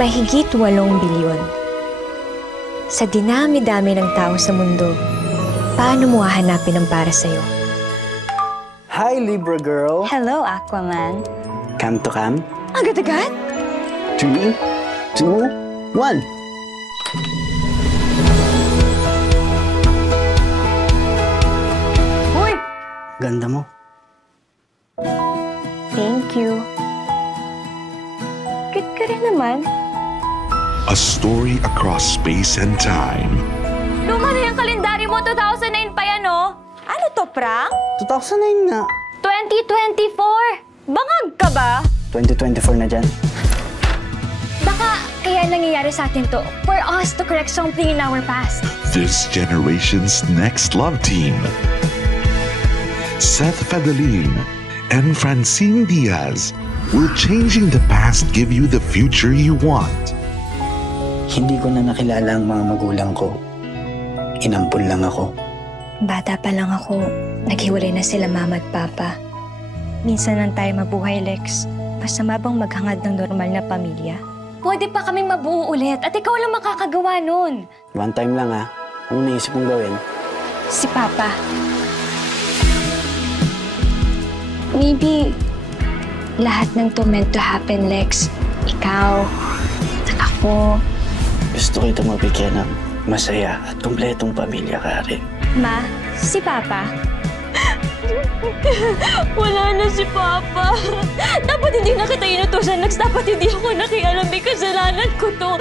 Mahigit 8 bilyon. Sa dinami-dami ng tao sa mundo, paano mo hahanapin ang para sa'yo? Hi, Libra girl. Hello, Aquaman. Cam to cam? Agad-agad? 3, 2, 1. Hoy! Ganda mo. Thank you. Cute ka rin naman. A story across space and time. Luma na yung kalendaryo mo, 2009 pa yan, oh. Ano to, prank? 2009 nga. 2024! Bangag ka ba? 2024 na dyan. Baka kaya nangyayari sa atin to for us to correct something in our past. This generation's next love team. Seth Federline and Francine Diaz will changing the past give you the future you want. Hindi ko na nakilala ang mga magulang ko. Inampun lang ako. Bata pa lang ako, naghiwalay na sila mama at papa. Minsan lang tayo mabuhay, Lex. Masama bang maghangad ng normal na pamilya? Pwede pa kaming mabuo ulit at ikaw lang makakagawa nun. One time lang ha. Anong naisip mong gawin? Si Papa. Maybe lahat ng to meant to happen, Lex. Ikaw, at ako. Gusto kita mabigyan ng masaya at kumpletong pamilya ka rin. Ma, si Papa. Wala na si Papa. Dapat hindi na kita inutusan, Lex. Dapat hindi ako nakialam. May kasalanan ko to.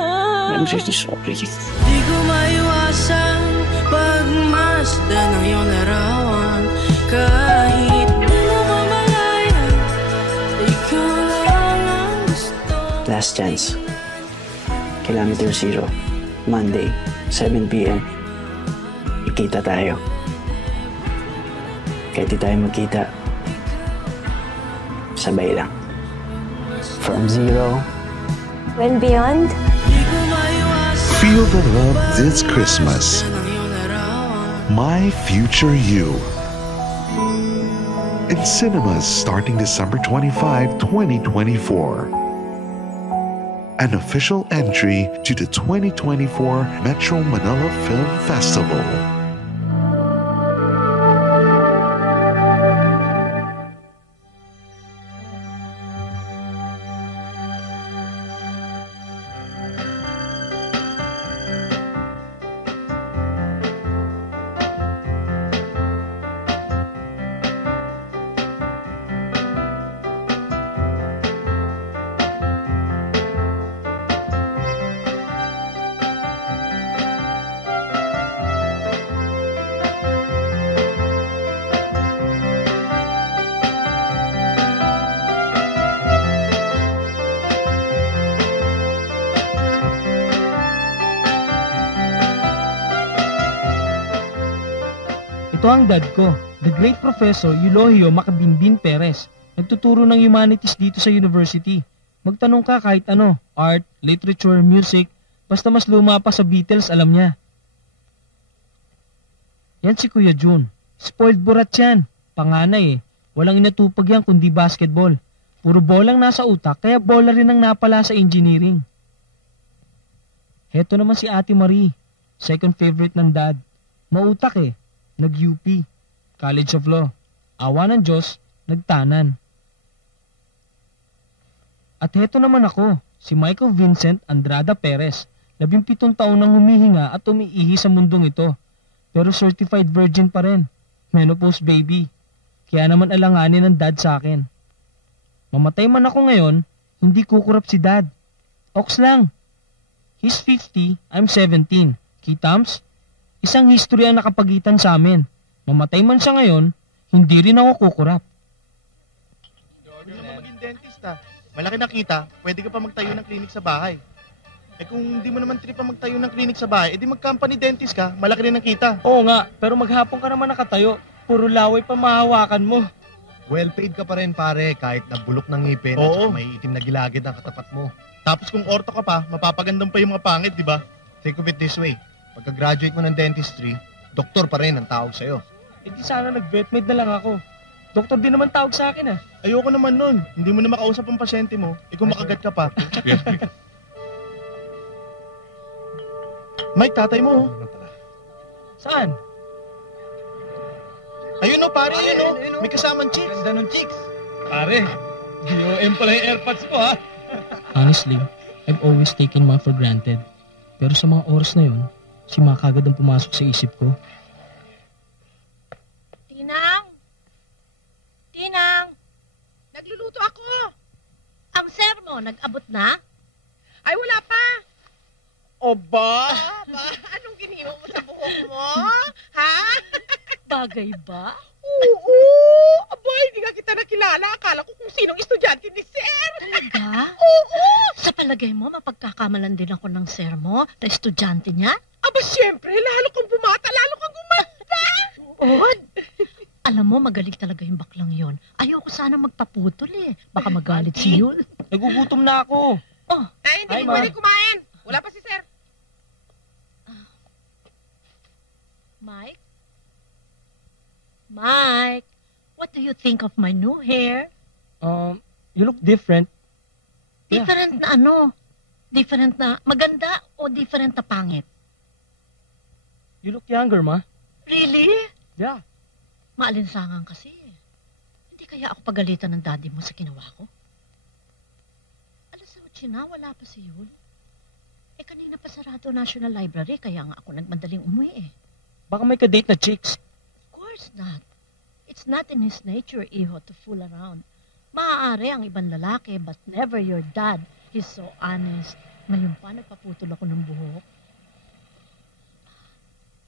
I'm really sorry. Di ko maiwasan pagmasdan ng iyong larawan. Kahit di mo mamalaya, ikaw lang ang gusto. Last chance. Kilometer 0. Monday, 7 p.m. Ikita tayo. Kahit di tayo magkita, sabay lang. From 0 When beyond, Feel the love this Christmas. My Future You. In cinemas starting December 25, 2024. An official entry to the 2024 Metro Manila Film Festival. Ito ang dad ko, the great Professor Eulogio Macabinbin Perez. Nagtuturo ng humanities dito sa university. Magtanong ka kahit ano, art, literature, music, basta mas luma pa sa Beatles, alam niya. Yan si Kuya Jun. Spoiled burat yan. Panganay eh. Walang inatupag yan kundi basketball. Puro bolang nasa utak, kaya bola rin ang napala sa engineering. Heto naman si Ate Marie, second favorite ng dad. Mautak eh. Nag-UP, College of Law. Awa ng Diyos, nagtanan. At heto naman ako, si Michael Vincent Andrada Perez. 17 taon nang humihinga at umiihi sa mundong ito. Pero certified virgin pa rin. Menopause baby. Kaya naman alanganin ng dad sa akin. Mamatay man ako ngayon, hindi kukurap si dad. Ox lang. He's 50, I'm 17. Kitams? Isang history ang nakapagitan sa amin. Mamatay man siya ngayon, hindi rin ako kukurap. Pwede naman maging dentista. Malaki na kita, pwede ka pa magtayo ng klinik sa bahay. Eh kung hindi mo naman trip pa magtayo ng klinik sa bahay, edi mag-company dentist ka, malaki rin ang kita. Oo nga, pero maghapon ka naman nakatayo. Puro laway pa mahawakan mo. Well paid ka pa rin pare, kahit nabulok ng ngipin at may itim na gilagid ang katapat mo. Tapos kung orto ka pa, mapapagandang pa yung mga pangit, di ba? Think of it this way. Pagka-graduate mo ng dentistry, doktor pa rin ang tawag sa'yo. Eh di sana nag-vetmed na lang ako. Doktor din naman tawag sa akin ah. Ayoko naman nun. Hindi mo na makausap ang pasyente mo. Ikaw makagat ka pa. Mike, tatay mo. Saan? Ayun o, pare, ayun o. May kasamang chicks. Ganda ng chicks. Pare, DOM pala yung airpods mo ha. Honestly, I've always taken Ma for granted. Pero sa mga oras na yun, si Ma kagad ang pumasok sa isip ko. Tinang! Tinang! Nagluluto ako! Ang sir mo, nag-abot na? Ay, wala pa! O ba? Anong giniwa mo sa buhok mo? Ha? Bagay ba? Oo! Aba, hindi nga kita nakilala. Akala ko kung sinong estudyante ni sir. Talaga? Oo! Sa palagay mo, mapagkakamalan din ako ng sir mo na estudyante niya? Aba, siyempre. Lalo kang bumata, lalo kang gumanda. Ood! Alam mo, magaling talaga yung baklang yon. Ayoko sana magpaputol eh. Baka magalit si Yul. Nagugutom na ako. Oh, Ay, hindi Hi, ko Ma. pwede kumain. Wala pa si sir. Mike? Mike, what do you think of my new hair? You look different. Yeah. Different na ano? Different na maganda o different na pangit? You look younger, Ma. Really? Yeah. Maalinsangan kasi eh. Hindi kaya ako pagalitan ng daddy mo sa ginawa ko? Alas 8 na, wala pa si Yul. Eh kanina pa sarado National Library, kaya nga ako nagmadaling umuwi eh. Baka may ka-date na chicks. Of course not. It's not in his nature, Iho, to fool around. Maaari ang ibang lalaki, but never your dad. He's so honest. Ngayon pa, nagpaputol ako ng buhok.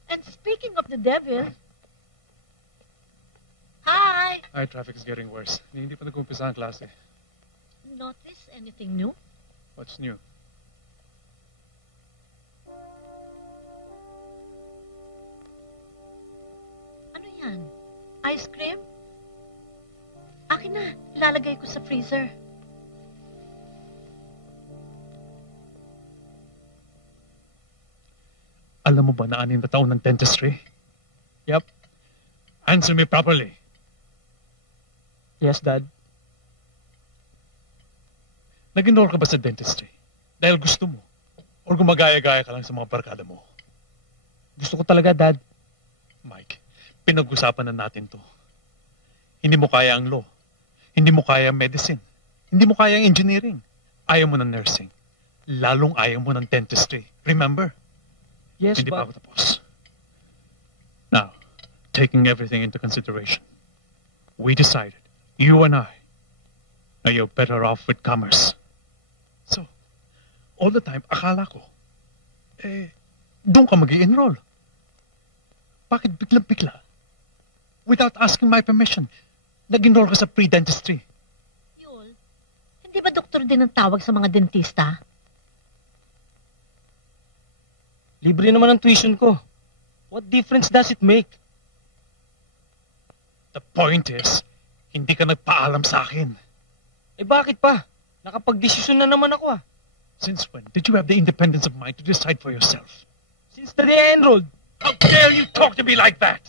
And speaking of the devil, hi! Hi, traffic is getting worse. Hindi pa nag-umpisa ang klase. Notice anything new? What's new? Ano yan? Ice cream? Akin na, ilalagay ko sa freezer. Alam mo ba na 6 na taon ng dentistry? Yep. Answer me properly. Yes, Dad. Nag-enroll ka ba sa dentistry? Dahil gusto mo? Or gumagaya-gaya ka lang sa mga barkada mo? Gusto ko talaga, Dad. Mike, pinag-usapan na natin to. Hindi mo kaya ang law. Hindi mo kaya ang medicine. Hindi mo kaya ang engineering. Ayaw mo ng nursing. Lalong ayaw mo ng dentistry. Remember? Yes, Hindi pa but... ako tapos. Now, taking everything into consideration, we decided, you and I, na you're better off with commerce. So, all the time, akala ko, doon ka mag-i-enroll. Bakit biglang-bigla? Without asking my permission, nag-enroll ka sa pre-dentistry. Yul, hindi ba doktor din ang tawag sa mga dentista? Libre naman ang tuition ko. What difference does it make? The point is, hindi ka nagpaalam sa akin. Eh bakit pa? Nakapag-desisyon na naman ako ah. Since when did you have the independence of mind to decide for yourself? Since the day I enrolled. How dare you talk to me like that?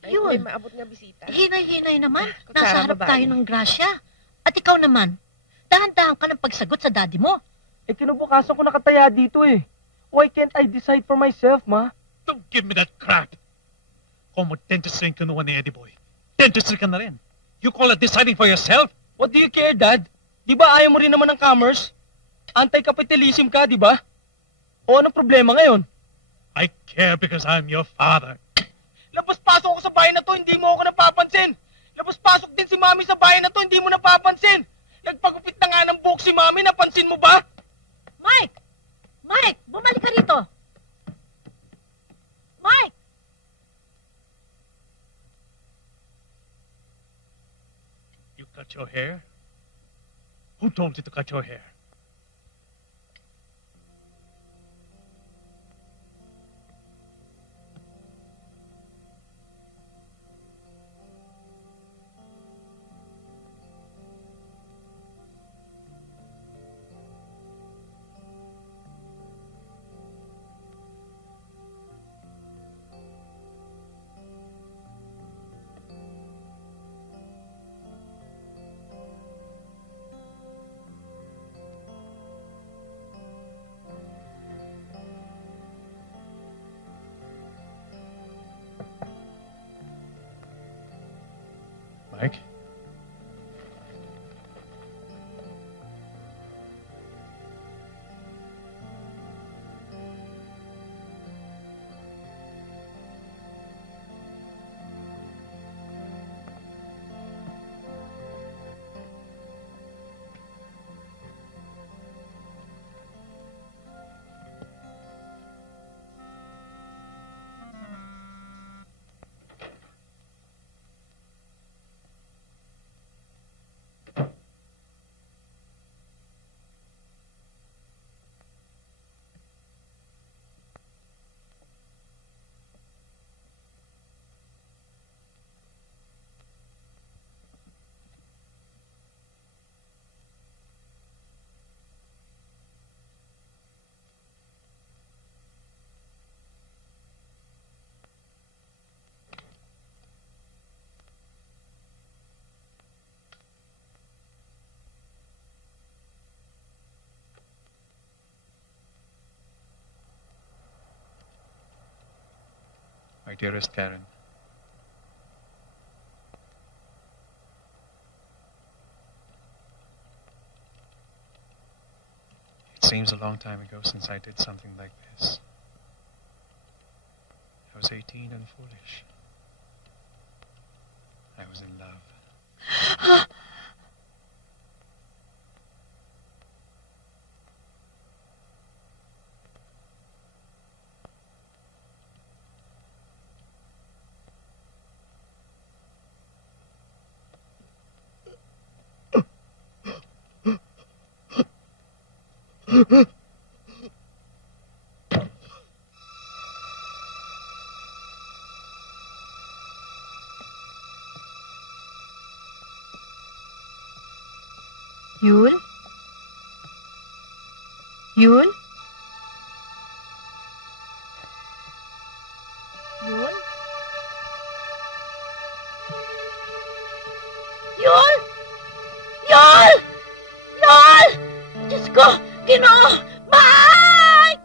Ay, Yun. may maabot nga bisita. Hinay-hinay naman. Kutsara, Nasa harap babae. tayo ng grasya. At ikaw naman, dahan-dahan ka ng pagsagot sa daddy mo. Eh kinabukasan ko nakataya dito eh. Why can't I decide for myself, Ma? Don't give me that crap. Kung mag-dentistry ang kinuha ni Eddie Boy, dentistry ka na rin. You call it deciding for yourself? What do you care, Dad? Di ba ayaw mo rin naman ng commerce? Anti-capitalism ka, di ba? O anong problema ngayon? I care because I'm your father. Labas-pasok ako sa bahay na to, hindi mo ako napapansin. Labas-pasok din si Mami sa bahay na to, hindi mo napapansin. Nagpagupit na nga ng buhok si Mami, napansin mo ba? Mike! Mike! Bumalik ka rito! Mike! You cut your hair? Who told you to cut your hair? dearest Karen. It seems a long time ago since I did something like this. I was 18 and foolish. I was in love. Yul? Yul? Yul? Yul! Yul! Yul! Diyos ko! Ginoo! Mike!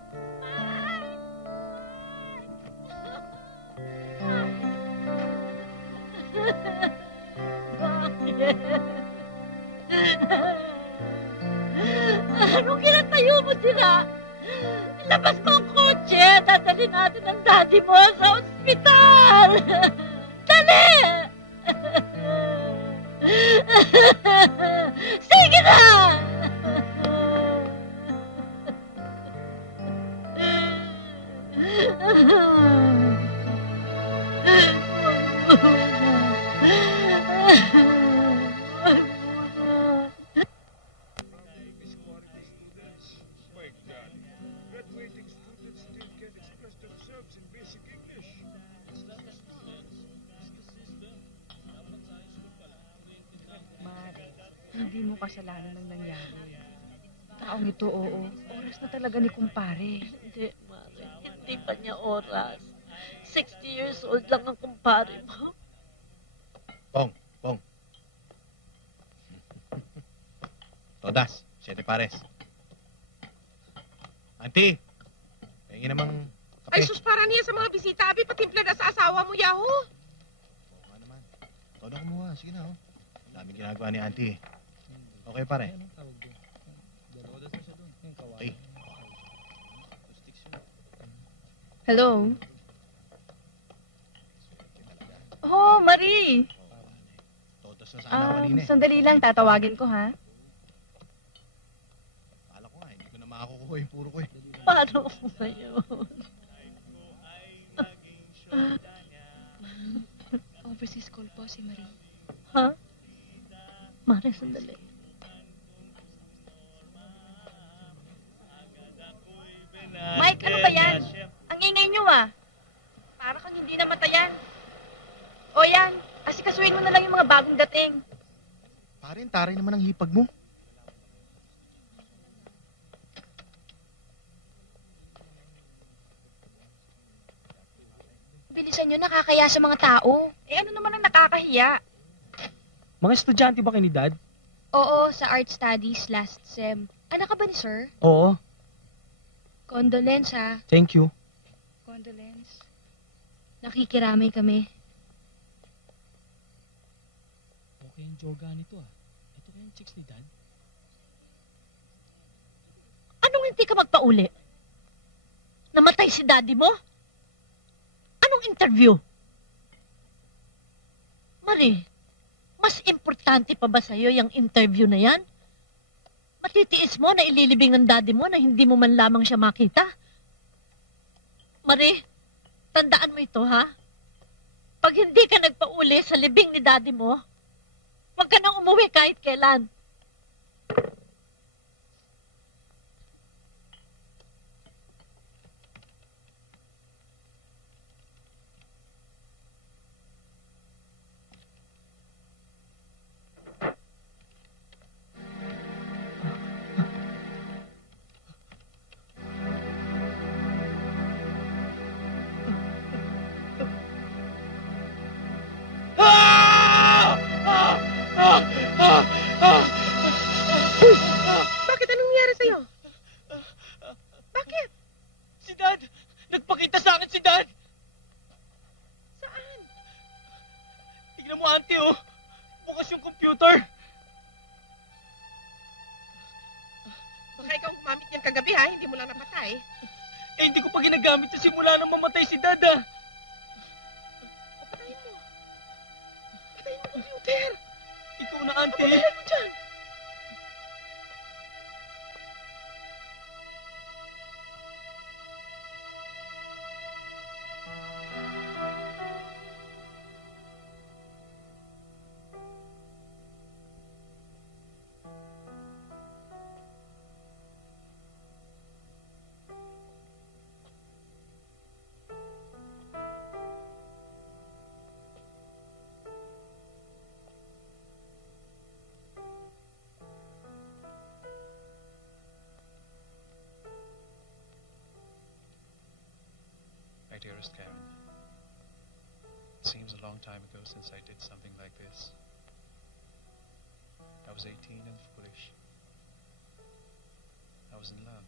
Anong kinatayo mo sila? Ilabas mo ang kotse. Dadali natin ang daddy mo sa ospital. Dali! Sige na! Hindi mo kasalanan ng nangyari. Taong ito, oo. Oras na talaga ni kumpare. Hindi, Mare. Hindi pa niya oras. 60 years old lang ang kumpare mo. Pong. Todas, 7 pares. Auntie, pahingi namang kape. Ay, sus, para niya sa mga bisita. Abi, patimpla na sa asawa mo, Yahoo. Oo nga naman. Todo kumuha, sige na, oh. Daming ginagawa ni auntie. Okay, pare. Okay. Hello? Oh, Marie! Todos na sana kanina eh. Sandali lang, tatawagin ko, ha? Akala ko nga, hindi ko na makakukuha yung puro ko eh. Paano mo ngayon? Overseas call po si Marie. Ha? Mare, sandali. Mike, ano ba yan? Ang ingay nyo, ah. Para kang hindi namatayan. O yan, asikasuhin mo na lang yung mga bagong dating. Pare, taray naman ang hipag mo. Bilisan nyo, nakakaya sa mga tao. Eh ano naman ang nakakahiya? Mga estudyante ba kayo ni Dad? Oo, sa art studies last sem. Anak ka ba ni sir? Oo, Condolence ha. thank you. Condolence. Nakikiramay kami. Okay yung joga nito ah. Ito kayong chicks ni Dad? Anong hindi ka magpauli? Namatay si daddy mo? Anong interview? Marie, mas importante pa ba sa'yo yung interview na yan? Matitiis mo na ililibing ang daddy mo na hindi mo man lamang siya makita? Marie, tandaan mo ito, ha? Pag hindi ka nagpauli sa libing ni daddy mo, huwag ka nang umuwi kahit kailan. Ate, oh. Bukas yung computer. Baka ikaw gumamit yan kagabi ha, hindi mo lang napatay. Eh, hindi ko pa ginagamit sa simula nang mamatay si Dada. O, patayin mo. Patayin mo computer. Ikaw na, Auntie. Patayin mo dyan. My dearest Karen, it seems a long time ago since I did something like this. I was 18 and foolish. I was in love.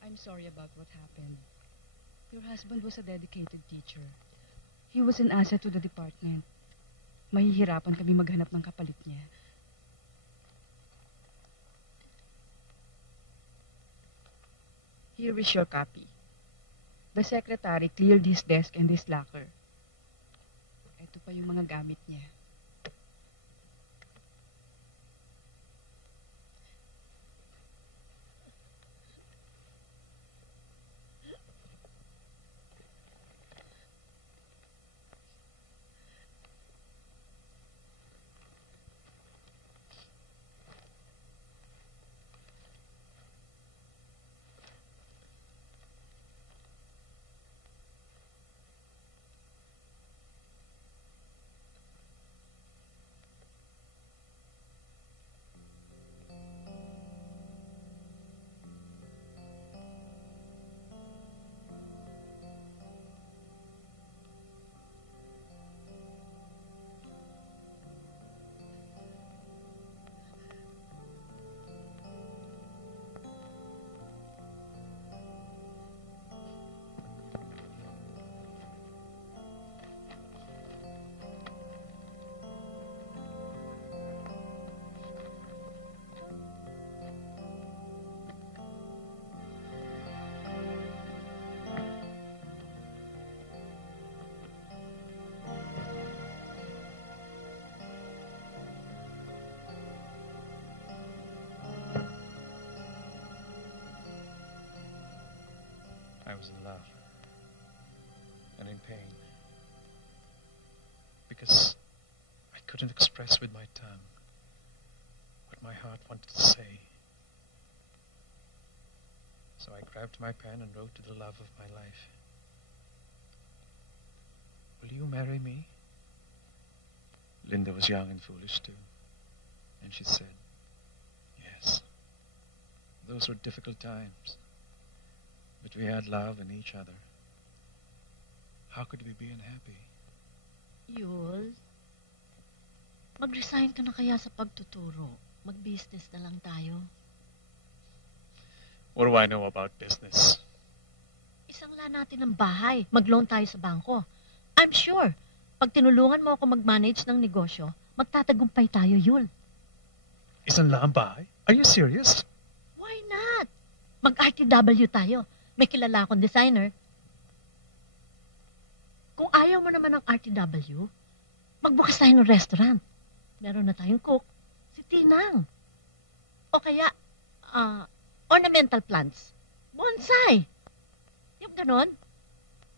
I'm sorry about what happened. Your husband was a dedicated teacher. He was an asset to the department. Mahihirapan kami maghanap ng kapalit niya. Here is your copy. The secretary cleared his desk and his locker. Ito pa yung mga gamit niya. I was in love and in pain because I couldn't express with my tongue what my heart wanted to say. So I grabbed my pen and wrote to the love of my life. Will you marry me? Linda was young and foolish too, and she said, yes. Those were difficult times. But we had love in each other. How could we be unhappy? Yul, mag-resign ka na kaya sa pagtuturo. Mag-business na lang tayo. What do I know about business? Isang lang natin ng bahay. Mag-loan tayo sa bangko. I'm sure, pag tinulungan mo ako mag-manage ng negosyo, magtatagumpay tayo, Yul. Isang lang bahay? Are you serious? Why not? Mag-RTW tayo. May kilala akong designer. Kung ayaw mo naman ng RTW, magbukas tayo ng restaurant. Meron na tayong cook, si Tinang. O kaya, ornamental plants. Bonsai. Yung ganon,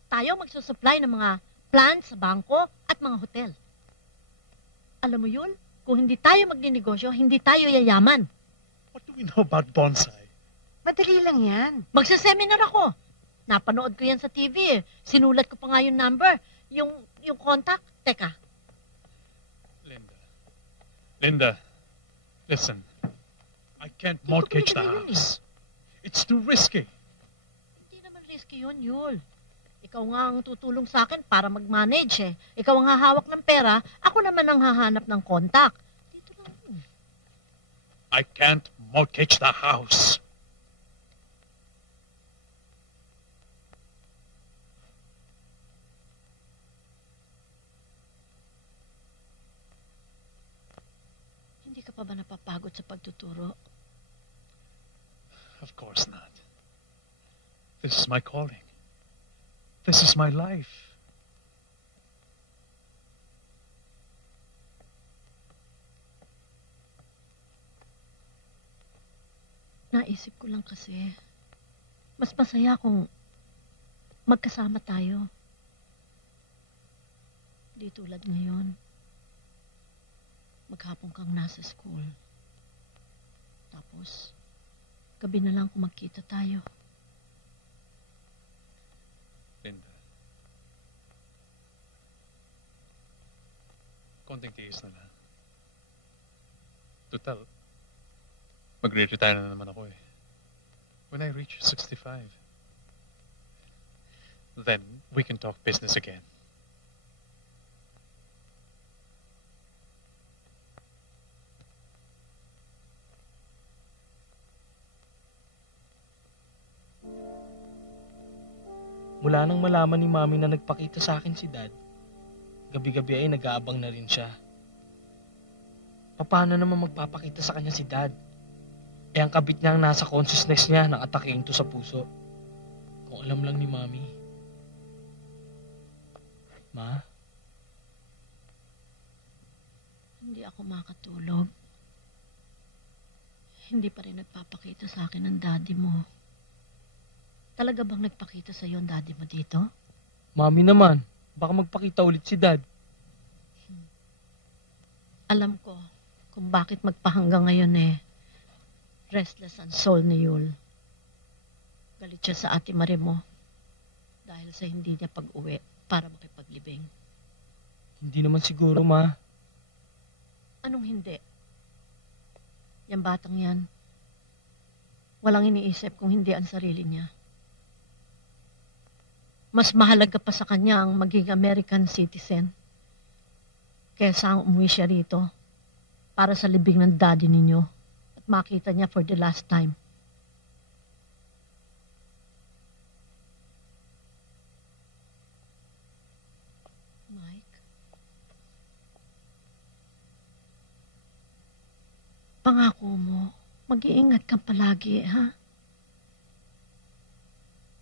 tayo magsusupply ng mga plants sa bangko at mga hotel. Alam mo yun, kung hindi tayo magninegosyo, hindi tayo yayaman. What do we know about bonsai? Madali lang yan. Magsaseminar ako. Napanood ko yan sa TV eh. Sinulat ko pa nga yung number. Yung contact. Teka. Linda, listen. I can't mortgage the house. It's too risky. Hindi naman risky yun, Yul. Ikaw nga ang tutulong sa akin para mag-manage eh. Ikaw ang hahawak ng pera, ako naman ang hahanap ng contact. Dito lang yun. I can't mortgage the house. pa ba napapagod sa pagtuturo? Of course not. This is my calling. This is my life. Naisip ko lang kasi, mas masaya kung magkasama tayo. Di tulad ngayon. Maghapon kang nasa school. Tapos, gabi na lang kung magkita tayo. Linda. Konting tiis na lang. Total, magre-retire na naman ako eh. When I reach 65, then we can talk business again. Mula nang malaman ni Mami na nagpakita sa akin si Dad, gabi-gabi ay nag-aabang na rin siya. Paano naman magpapakita sa kanya si Dad? Eh ang kabit niya ang nasa consciousness niya ng atakein to sa puso. Kung alam lang ni Mami. Ma? Hindi ako makatulog. Hindi pa rin nagpapakita sa akin ang daddy mo. Talaga bang nagpakita sa iyo ang daddy mo dito? Mami naman, baka magpakita ulit si Dad. Alam ko kung bakit magpahanggang ngayon eh. Restless ang soul ni Yul. Galit siya sa ate Marie mo dahil sa hindi niya pag-uwi para makipaglibing. Hindi naman siguro, Ma. Anong hindi? Yang batang yan, walang iniisip kung hindi ang sarili niya. Mas mahalaga pa sa kanya ang maging American citizen kaysa ang umuwi siya rito para sa libing ng daddy ninyo at makita niya for the last time. Mike? Pangako mo, mag-iingat ka palagi, ha?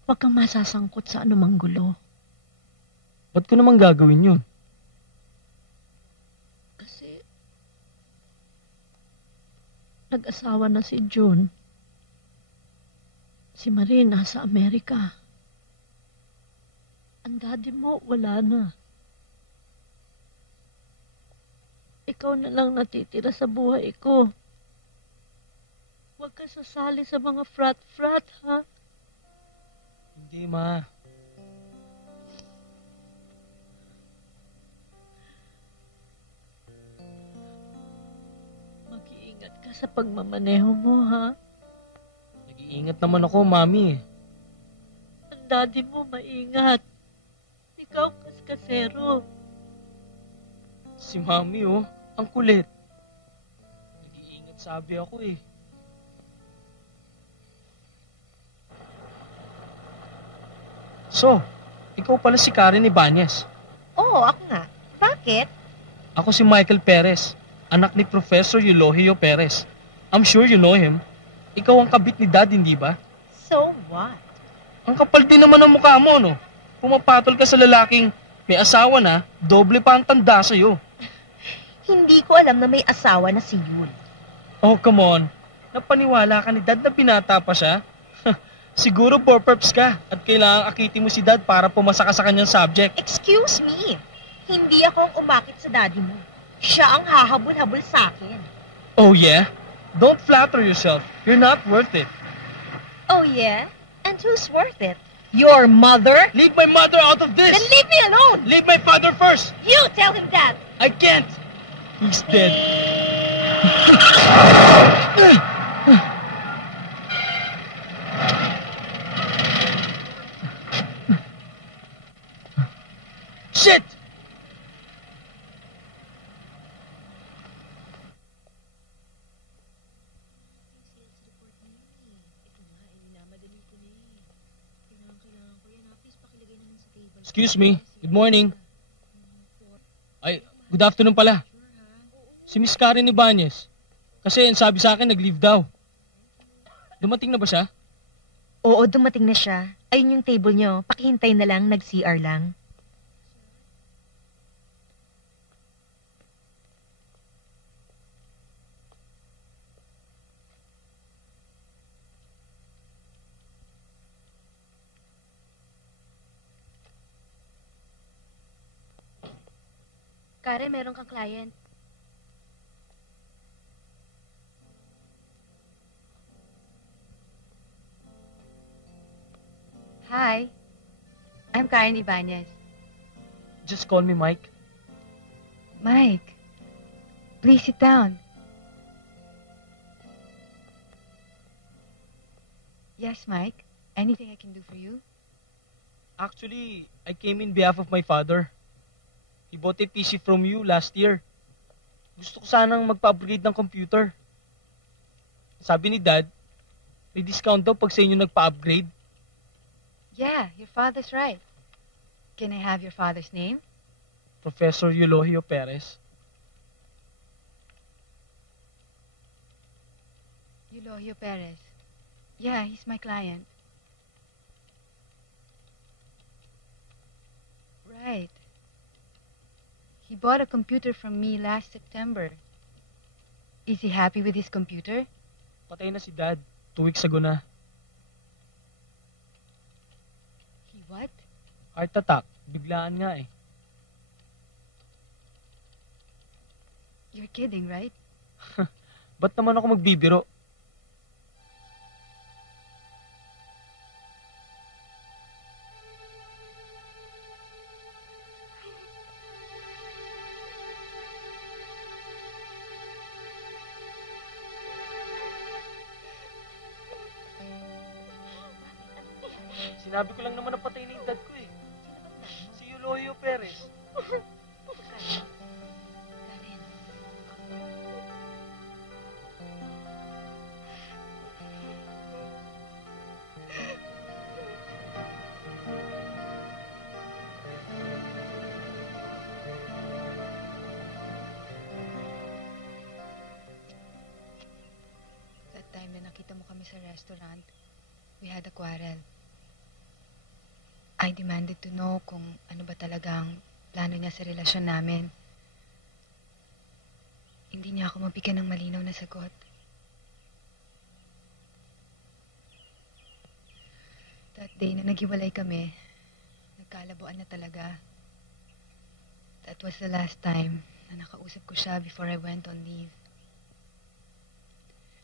Huwag kang masasangkot sa anumang gulo. Ba't ko naman gagawin yun? Kasi, nag-asawa na si June. Si Marie nasa Amerika. Ang daddy mo, wala na. Ikaw na lang natitira sa buhay ko. Huwag ka sasali sa mga frat-frat, ha? Hindi, Ma. Mag-iingat ka sa pagmamaneho mo, ha? Nag-iingat naman ako, Mami. Ang daddy mo maingat. Ikaw kaskasero. Si Mami, oh. Ang kulit. Nag-iingat sabi ako, eh. So, ikaw pala si Karen Ibanez. Oo, ako nga. Bakit? Ako si Michael Perez, anak ni Professor Eulogio Perez. I'm sure you know him. Ikaw ang kabit ni Dad, hindi ba? So what? Ang kapal din naman ang mukha mo, no? Pumapatol ka sa lalaking may asawa na, doble pa ang tanda sa'yo. Hindi ko alam na may asawa na si Yul. Oh, come on. Napaniwala ka ni Dad na binata pa siya? Siguro purpose ka at kailangang akitin mo si Dad para pumasa ka sa kanyang subject. Excuse me. Hindi ako ang umakit sa daddy mo. Siya ang hahabol-habol sa akin. Oh yeah? Don't flatter yourself. You're not worth it. Oh yeah? And who's worth it? Your mother? Leave my mother out of this! Then leave me alone! Leave my father first! You tell him that! I can't! He's dead. Shit! Excuse me. Good morning. Ay, good afternoon pala. Si Miss Karen Ibanez. Kasi ang sabi sa akin, nag-leave daw. Dumating na ba siya? Oo, dumating na siya. Ayun yung table nyo. Pakihintay na lang, nag-CR lang. Karen, meron kang client. Hi. I'm Karen Ibanez. Just call me Mike. Mike, please sit down. Yes, Mike. Anything I can do for you? Actually, I came in behalf of my father. He bought a PC from you last year. Gusto ko sanang magpa-upgrade ng computer. Sabi ni Dad, may discount daw pag sa inyo nagpa-upgrade. Yeah, your father's right. Can I have your father's name? Professor Eulogio Perez. Eulogio Perez. Yeah, he's my client. Right. He bought a computer from me last September. Is he happy with his computer? Patay na si Dad. 2 weeks ago na. He what? Heart attack. Biglaan nga eh. You're kidding, right? Ba't naman ako magbibiro? Sinabi ko lang naman na patay na yung dad ko eh. Si Eulogio Perez. That time na nakita mo kami sa restaurant, we had a quarrel. I demanded to know kung ano ba talagang plano niya sa relasyon namin. Hindi niya ako mabigyan ng malinaw na sagot. That day na naghiwalay kami, nagkalabuan na talaga. That was the last time na nakausap ko siya before I went on leave.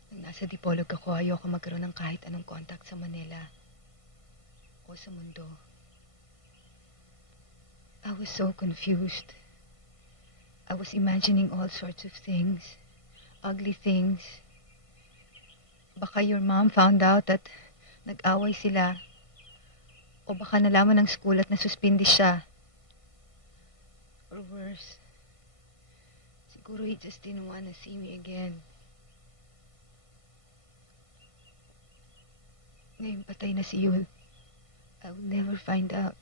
Nung nasa Dipolog ako, ayoko magkaroon ng kahit anong contact sa Manila o sa mundo. I was so confused. I was imagining all sorts of things, ugly things. Baka your mom found out that nag-away sila. O baka nalaman ng school at nasuspindi siya. Or worse, siguro he just didn't want to see me again. Ngayon patay na si Yul. I will never find out.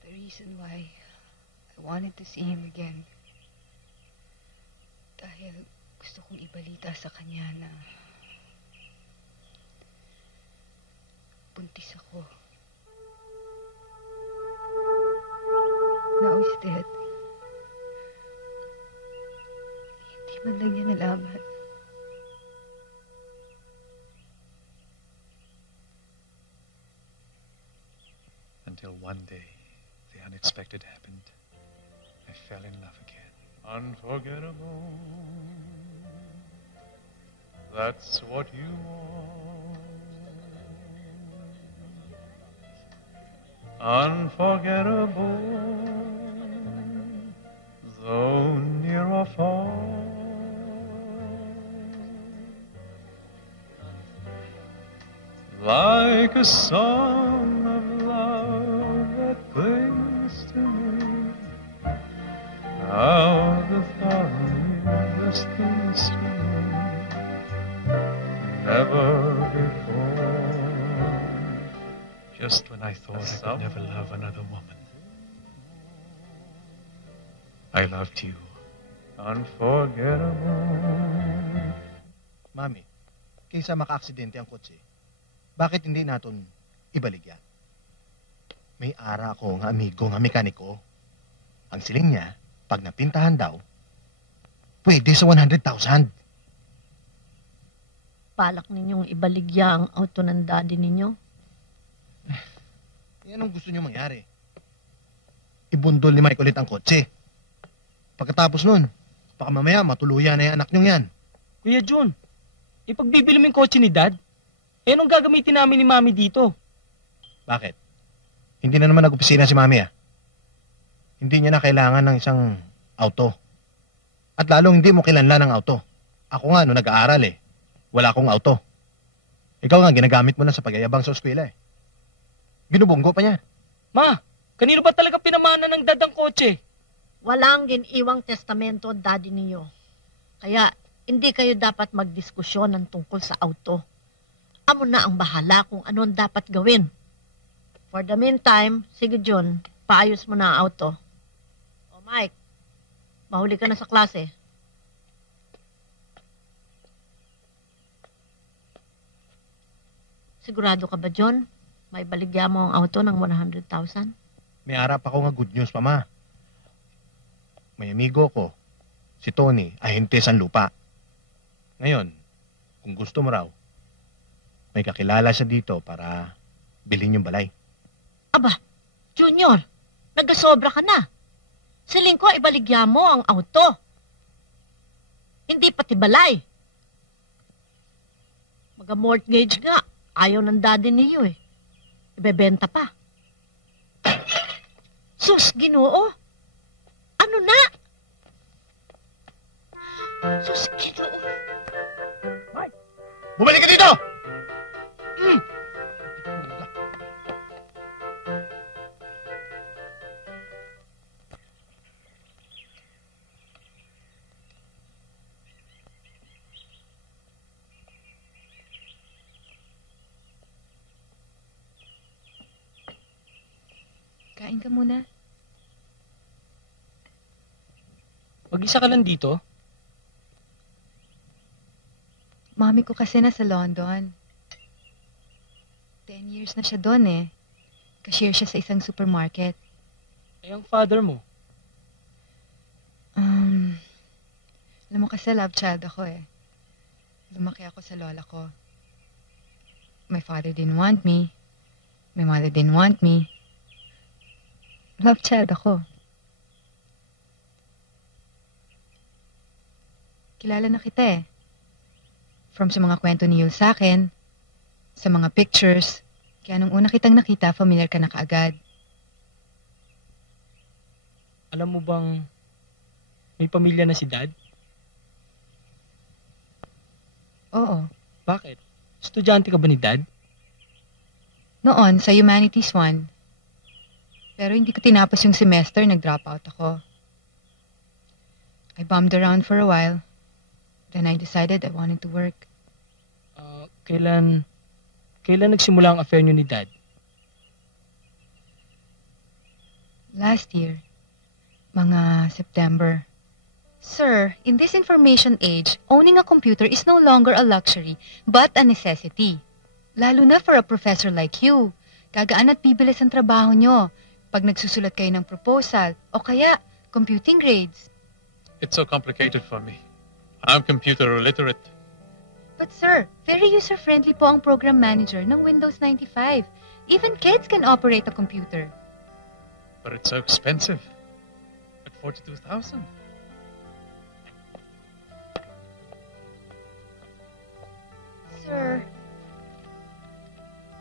The reason why I wanted to see him again, dahil gusto kong ibalita sa kanya na buntis ako. Now he's dead. Hindi man lang niya nalaman. Until one day, the unexpected happened. I fell in love again. Unforgettable. That's what you are. Unforgettable. Though near or far. Like a song of love that clings to me. How the thought lingers through the stream. Never before. Just when I thought I could never love another woman, I loved you. Unforgettable. Mami, kaysa maka-aksidente ang kotse, bakit hindi natin ibalik yan? May ara ko nga amigo nga mekaniko. Ang siling niya, pag napintahan daw, pwede sa 100,000. Balak ninyong ibaligya ang auto ng daddy ninyo? Yan ang gusto niyo mangyari. Ibundol ni Mike ulit ang kotse. Pagkatapos nun, baka mamaya matuluyan na yung anak niyong yan. Kuya Jun, ipagbibili mo yung kotse ni Dad? Eh, anong gagamitin namin ni Mami dito? Bakit? Hindi na naman nag-opisina si Mami ah. Hindi niya na kailangan ng isang auto. At lalong hindi mo kilanlan ng auto. Ako nga, no nag-aaral eh. Wala akong auto. Ikaw nga, ginagamit mo na sa pagyayabang sa ospila eh. Binubunggo pa niya. Ma, kanino ba talaga pinamana ng Dad ang kotse? Walang giniwang testamento ang daddy niyo. Kaya hindi kayo dapat magdiskusyon ng tungkol sa auto. Amo na ang bahala kung ano ang dapat gawin. For the meantime, sige John, paayos mo na ang auto. O Mike, mahuli ka na sa klase. Sigurado ka ba, John? May baligya mo ang auto ng 100,000? May harap ako nga good news pa ma. May amigo ko, si Tony, ahente San Lupa. Ngayon, kung gusto mo raw, may kakilala siya dito para bilhin yung balay. Aba, Junior, nagasobra ka na. Siling ko, ibaligya mo ang auto. Hindi pati balay. Maga-mortgage nga. Ayaw ng daddy niyo eh. Ibebenta pa. Sus, Ginoo. Ano na? Sus, Ginoo. Mike, bumalik ka dito! Kain ka muna. Mag-isa ka lang dito? Mami ko kasi nasa London. 10 years na siya doon eh. Cashier siya sa isang supermarket. Eh, ang father mo? Alam mo kasi love child ako eh. Lumaki ako sa lola ko. My father didn't want me. My mother didn't want me. Love child ako. Kilala na kita eh. From sa mga kwento ni Yul sa akin, sa mga pictures, kaya nung una kitang nakita, familiar ka na kaagad. Alam mo bang may pamilya na si Dad? Oo. Bakit? Estudyante ka ba ni Dad? Noon, sa Humanities 1. Pero hindi ko tinapos yung semester, nag-drop out ako. I bummed around for a while. Then I decided I wanted to work. Kailan nagsimula ang affair niyo ni Dad? Last year. Mga September. Sir, in this information age, owning a computer is no longer a luxury, but a necessity. Lalo na for a professor like you. Gagaan at bibilis ang trabaho nyo pag nagsusulat kayo ng proposal o kaya computing grades. It's so complicated for me. I'm computer illiterate. But sir, very user-friendly po ang program manager ng Windows 95. Even kids can operate a computer. But it's so expensive. At 42,000. Sir,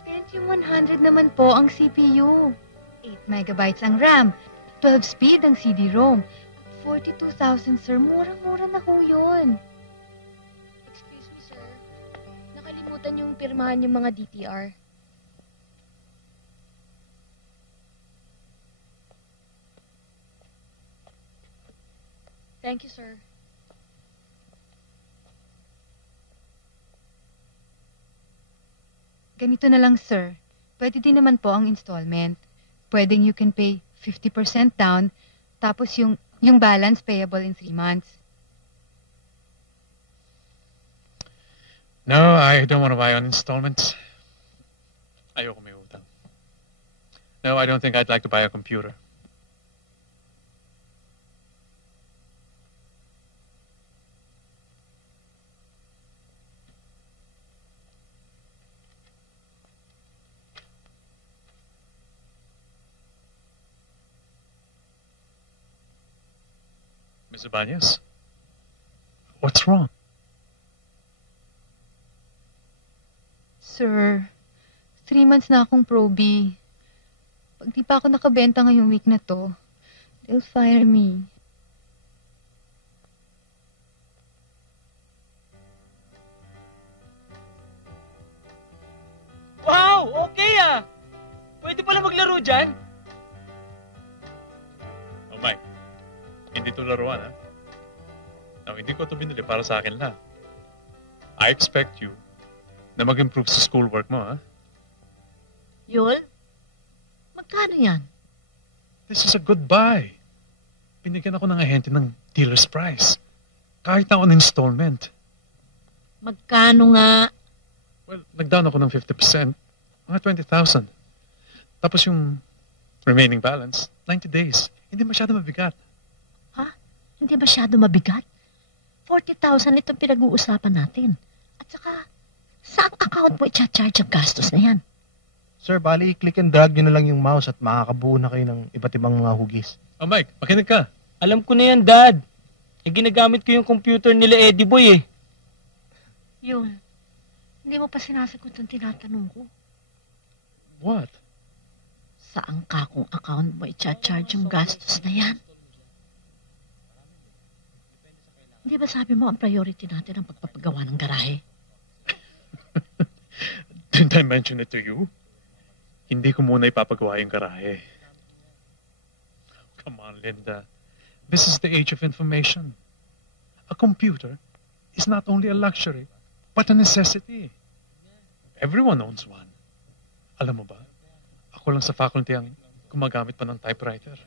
Pentium 100 naman po ang CPU. 8 megabytes ang RAM. 12 speed ang CD-ROM. 42,000, sir. Murang-mura na ho yun. Excuse me, sir. Nakalimutan yung pirmahan yung mga DTR. Thank you, sir. Ganito na lang, sir. Pwede din naman po ang installment. Pwedeng you can pay 50% down, tapos yung Yung balance payable in 3 months. No, I don't want to buy on installments. Ayoko may utang. No, I don't think I'd like to buy a computer. Ms. Ibanez, what's wrong? Sir, 3 months na akong proby. Pag di pa ako nakabenta ngayong week na to, they'll fire me. Wow! Okay ah! Pwede pala maglaro dyan? Oh, Mike. Hindi to laruan, ha? Now, hindi ko ito binili para sa akin lang. I expect you na mag-improve sa schoolwork mo, ha? Yul? Magkano yan? This is a good buy. Binigyan ako ng ahente ng dealer's price. Kahit na on installment. Magkano nga? Well, nag-down ako ng 50%. Mga 20,000. Tapos yung remaining balance, 90 days. Hindi masyado mabigat. Hindi masyado mabigat. 40,000 itong pinag-uusapan natin. At saka, saan account mo i-charge ang gastos na yan? Sir, bali, click and drag nyo na lang yung mouse at makakabuo na kayo ng iba't ibang mga hugis. Oh, Mike, makinig ka. Alam ko na yan, Dad. Ginagamit ko yung computer nila Eddie Boy eh. Yul, hindi mo pa sinasagot ang tinatanong ko. What? Saan ka kung account mo i-charge yung gastos na yan? Hindi ba sabi mo ang priority natin ang pagpapagawa ng garahe? Didn't I mention it to you? Hindi ko muna ipapagawa yung garahe. Come on, Linda. This is the age of information. A computer is not only a luxury, but a necessity. Everyone owns one. Alam mo ba, ako lang sa faculty ang gumagamit pa ng typewriter.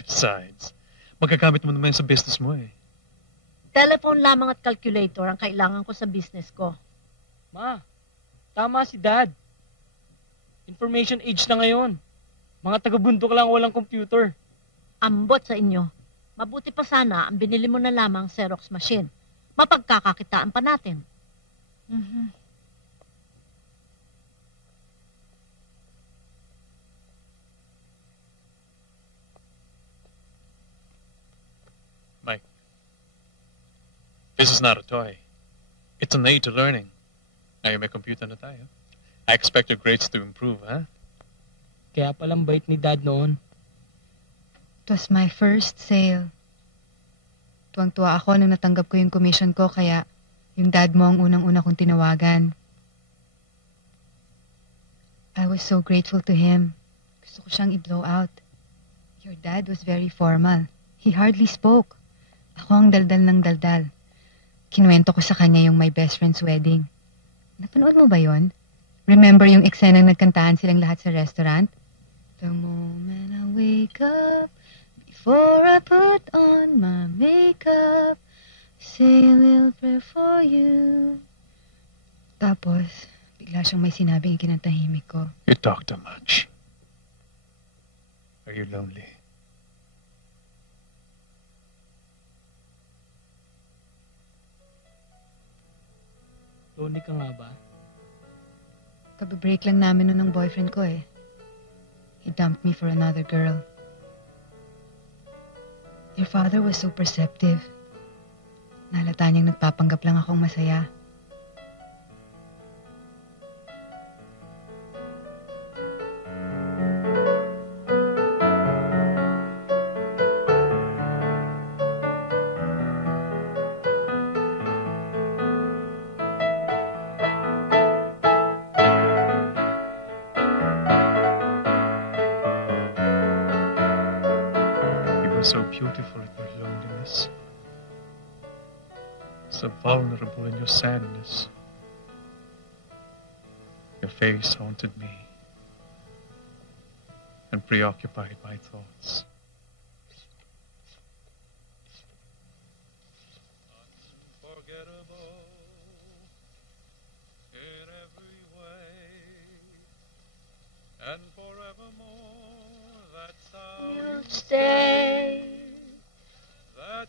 Besides, magagamit mo naman sa business mo eh. Telephone lamang at calculator ang kailangan ko sa business ko. Ma, tama si Dad. Information age na ngayon. Mga taga-bundok lang walang computer. Ambot sa inyo. Mabuti pa sana ang binili mo na lamang Xerox machine. Mapagkakakitaan pa natin. Mike, this is not a toy. It's an aid to learning. Ngayon may computer na tayo. I expect your grades to improve, huh? Kaya palang bait ni Dad noon. It was my first sale. Tuwang-tuwa ako nung natanggap ko yung commission ko, kaya yung dad mo ang unang-una kong tinawagan. I was so grateful to him. Gusto ko siyang i-blow out. Your dad was very formal. He hardly spoke. Ako ang daldal ng daldal. Kinuwento ko sa kanya yung my best friend's wedding. Napanood mo ba yon? Remember yung eksenang nagkantahan silang lahat sa restaurant? The moment I wake up, before I put on my makeup, say a little prayer for you. Tapos, bigla siyang may sinabing kinatahimik ko. You talk too much. Are you lonely? Lonely ka nga ba? Kabibreak lang namin nun ng boyfriend ko eh. He dumped me for another girl. Your father was so perceptive. Nalata niyang nagpapanggap lang akong masaya. So beautiful in your loneliness, so vulnerable in your sadness. Your face haunted me and preoccupied my thoughts. And forevermore, that's how You stay.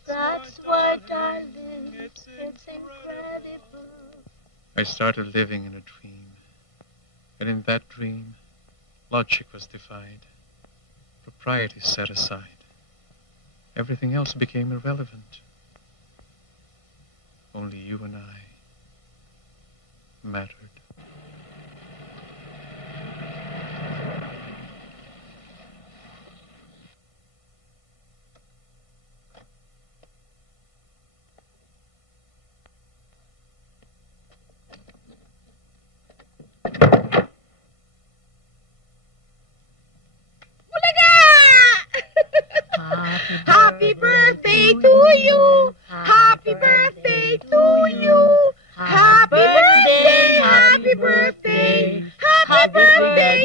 That's why, darling, it's incredible. I started living in a dream. And in that dream, logic was defied. Propriety set aside. Everything else became irrelevant. Only you and I mattered. Happy birthday to you! Happy birthday to you! Happy birthday! Happy birthday! Happy birthday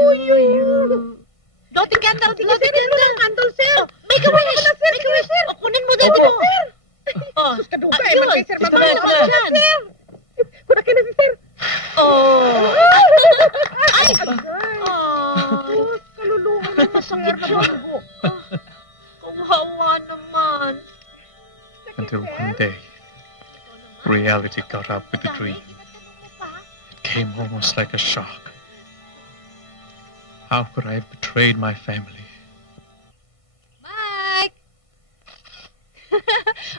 to you! Loting candle, Loting candle, sir! Make a wish! Make a wish! O, kunin mo dito mo. Oh, Sus ka duga, ayun. man kay sir, Ito mamaya na, naman ito na. yan, sir! Kunakin na si sir! Oh. Ay! Sus, kaluluwa na masakit siya. Kawawa naman. Until one day, reality caught up with the dream. It came almost like a shock. How could I have betrayed my family? Mike!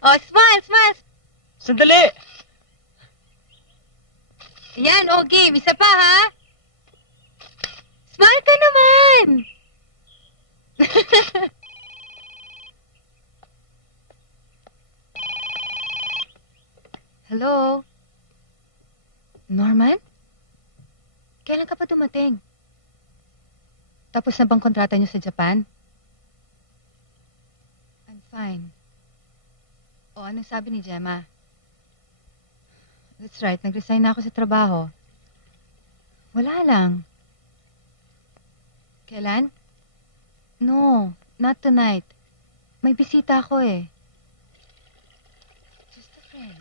Oh, smile, smile. Sandali! Yan, oh, game. Isa pa, ha? Smile ka naman! Hello? Norman? Kailan ka pa dumating? Tapos na bang kontrata niyo sa Japan? I'm fine. O, anong sabi ni Gemma? That's right, nag-resign na ako sa trabaho. Wala lang. Kailan? No, not tonight. May bisita ako eh. Just a friend.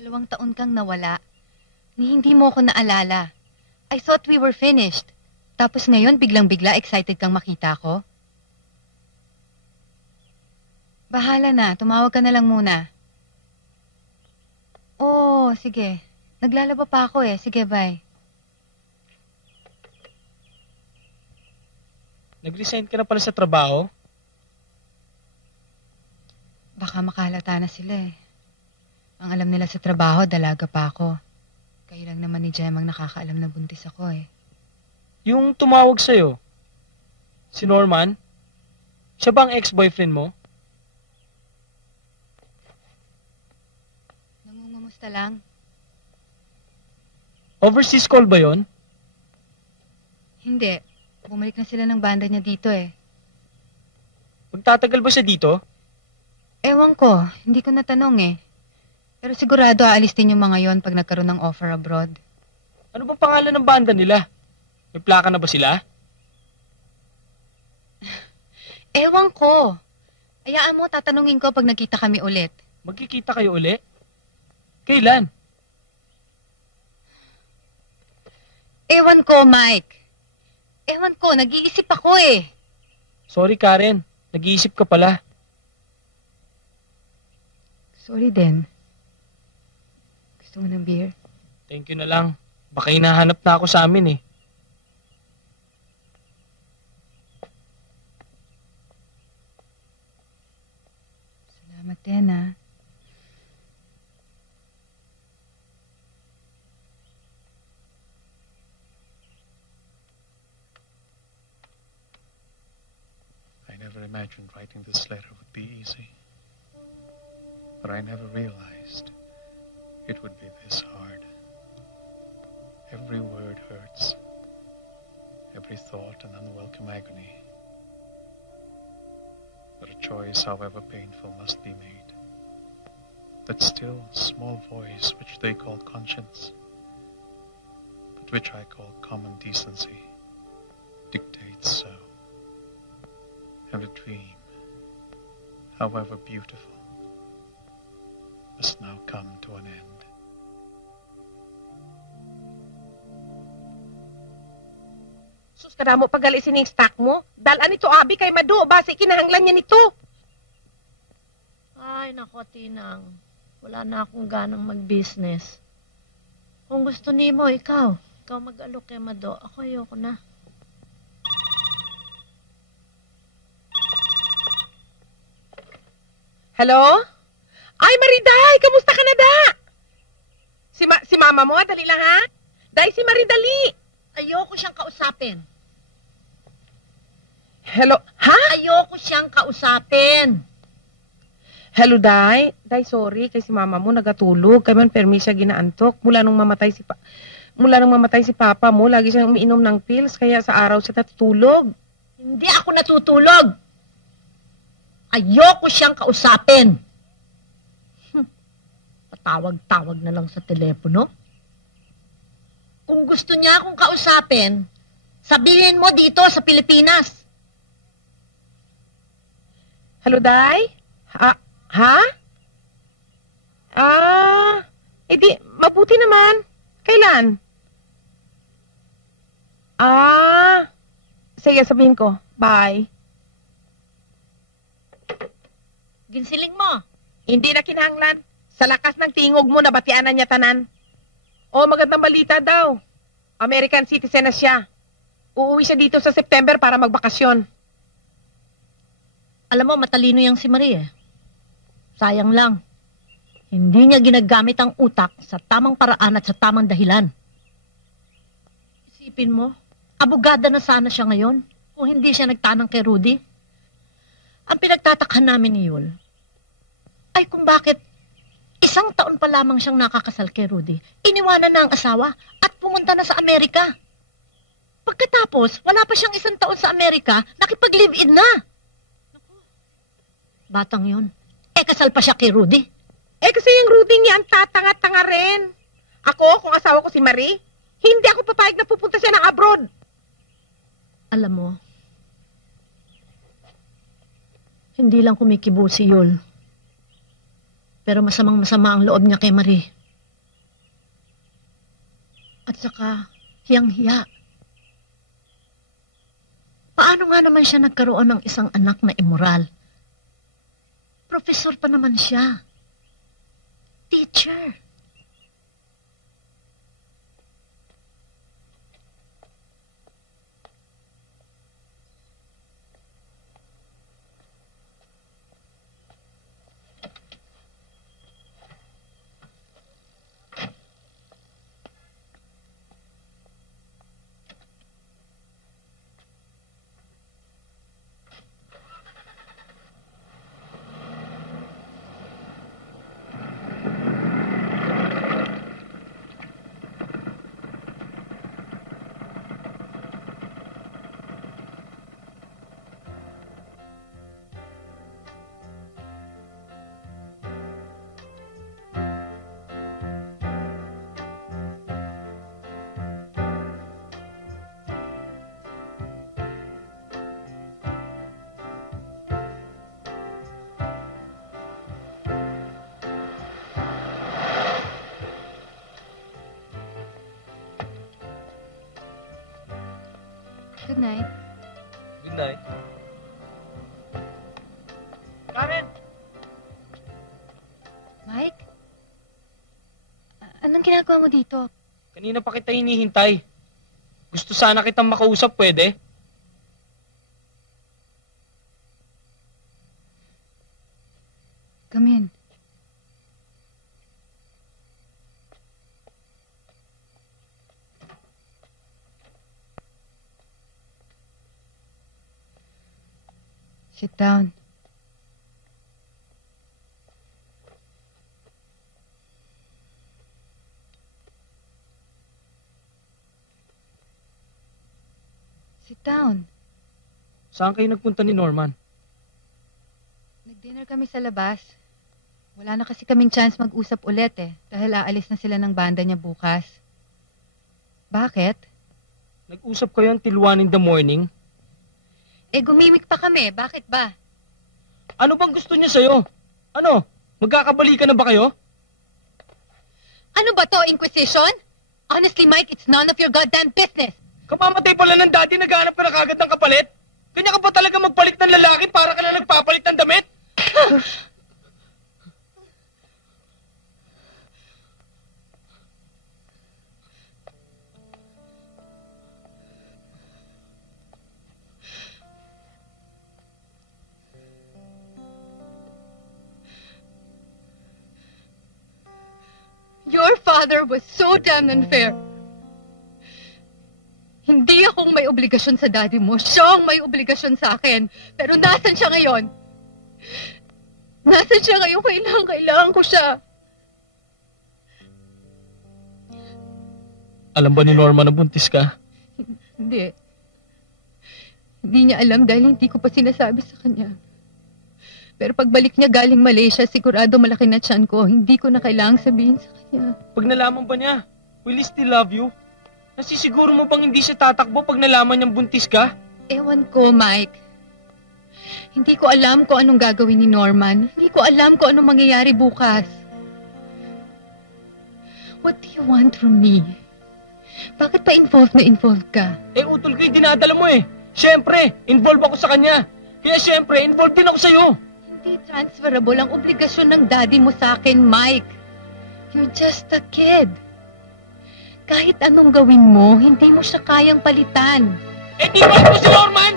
2 taon kang nawala. Ni hindi mo ako naalala. I thought we were finished. Tapos ngayon, biglang-bigla, excited kang makita ko. Bahala na, tumawag ka na lang muna. Oh, sige. Naglalaba pa ako eh. Sige, bye. Nag-resign ka na pala sa trabaho? Baka makahalata na sila eh. Ang alam nila sa trabaho, dalaga pa ako. Kayo lang naman ni Jem ang nakakaalam na buntis ako eh. Yung tumawag sa'yo, si Norman, siya ba ang ex-boyfriend mo? Nangungumusta lang. Overseas call ba yon? Hindi. Bumalik na sila ng banda niya dito eh. Magtatagal ba siya dito? Ewan ko, hindi ko natanong eh. Pero sigurado aalis din yung mga yon pag nagkaroon ng offer abroad. Ano bang pangalan ng banda nila? May plaka na ba sila? Ewan ko. Hayaan mo, tatanungin ko pag nagkita kami ulit. Magkikita kayo uli? Kailan? Ewan ko, Mike. Ewan ko, nag-iisip ako eh. Sorry, Karen. Nag-iisip ka pala. Sorry din. Gusto mo ng beer? Thank you na lang. Baka hinahanap na ako sa amin eh. Salamat din ah. I never imagined writing this letter would be easy. But I never realized it would be this hard. Every word hurts. Every thought an unwelcome agony. But a choice, however painful, must be made. That still small voice which they call conscience, but which I call common decency, dictates so. And a dream, however beautiful, must now come to an end. Sus, kada mo pagali sining stock mo. Dalan ito, abi, kay Mado. Basi, kinahanglan niya nito. Ay, nako, Tinang. Wala na akong ganang mag-business. Kung gusto ni mo, ikaw mag-alok kay Mado. Ako, ayoko na. Hello? Ay, Mariday! Kamusta ka na, da? Si mama mo, dali lang, ha? Day, si Maridali. Ayoko siyang kausapin. Hello? Ha? Ayoko siyang kausapin. Hello, Day? Day, sorry. Kay si mama mo nagatulog. Kaya man permi siya ginaantok. Mula nung mamatay si papa mo, lagi siyang umiinom ng pills. Kaya sa araw siya natutulog. Hindi ako natutulog. Ayoko siyang kausapin. Patawag-tawag na lang sa telepono. Kung gusto niya akong kausapin, sabihin mo dito sa Pilipinas. Hello, Day? Ha? Edi, mabuti naman. Kailan? Sige, sabihin ko. Bye. Ginsiling mo. Hindi na kinahanglan. Sa lakas ng tingog mo, nabatian na niya tanan. Magandang balita daw. American citizen na siya. Uuwi siya dito sa September para magbakasyon. Alam mo, matalino yang si Marie. Sayang lang. Hindi niya ginagamit ang utak sa tamang paraan at sa tamang dahilan. Isipin mo, abogada na sana siya ngayon kung hindi siya nagtanang kay Rudy. Ang pinagtatakhan namin ni Yul ay kung bakit 1 taon pa lamang siyang nakakasal kay Rudy, iniwanan na ang asawa at pumunta na sa Amerika. Pagkatapos, wala pa siyang 1 taon sa Amerika, nakipag-live-in na. Batang yun. Kasal pa siya kay Rudy. Kasi yung Rudy niya ang tatanga-tanga rin. Ako, kung asawa ko si Marie, hindi ako papayag na pupunta siya ng abroad. Alam mo, hindi lang kumikibo si Yul. Pero masamang-masama ang loob niya kay Marie. At saka, hiyang-hiya. Paano nga naman siya nagkaroon ng isang anak na immoral? Profesor pa naman siya. Teacher. Good night. Good night. Karen! Mike? Anong ginagawa mo dito? Kanina pa kita hinihintay. Gusto sana kitang makausap, pwede? Come in. Sit down. Sit down. Saan kayo nagpunta ni Norman? Nag-dinner kami sa labas. Wala na kasi kaming chance mag-usap ulit dahil aalis na sila ng banda niya bukas. Bakit? Nag-usap kayo until 1 in the morning? Gumimik pa kami. Bakit ba? Ano bang gusto niya sa'yo? Ano? Magkakabalikan na ba kayo? Ano ba to, Inquisition? Honestly, Mike, it's none of your goddamn business. Kamamatay pala ng daddy, naghahanap ka na kagad ng kapalit? Kanya ka ba talaga magpalit ng lalaki para ka na nagpapalit ng damit? Your father was so damn unfair. Hindi akong may obligasyon sa daddy mo. Siya ang may obligasyon sa akin. Pero nasan siya ngayon? Nasan siya ngayon? Kailangan ko siya. Alam ba ni Norma na buntis ka? Hindi. Hindi niya alam dahil hindi ko pa sinasabi sa kanya. Pero pagbalik niya galing Malaysia, sigurado malaki na tiyan ko. Hindi ko na kailangang sabihin sa kanya. Pag nalaman ba niya, will he still love you? Nasisiguro mo bang hindi siya tatakbo pag nalaman niyang buntis ka? Ewan ko, Mike. Hindi ko alam kung anong gagawin ni Norman. Hindi ko alam kung anong mangyayari bukas. What do you want from me? Bakit pa involved ka? Utol ko yung dinadala mo eh. Siyempre, involved ako sa kanya. Kaya siyempre, involved din ako sa'yo. Hindi transferable ang obligasyon ng daddy mo sa akin, Mike. You're just a kid. Kahit anong gawin mo, hindi mo siya kayang palitan. Di ba ako si Norman?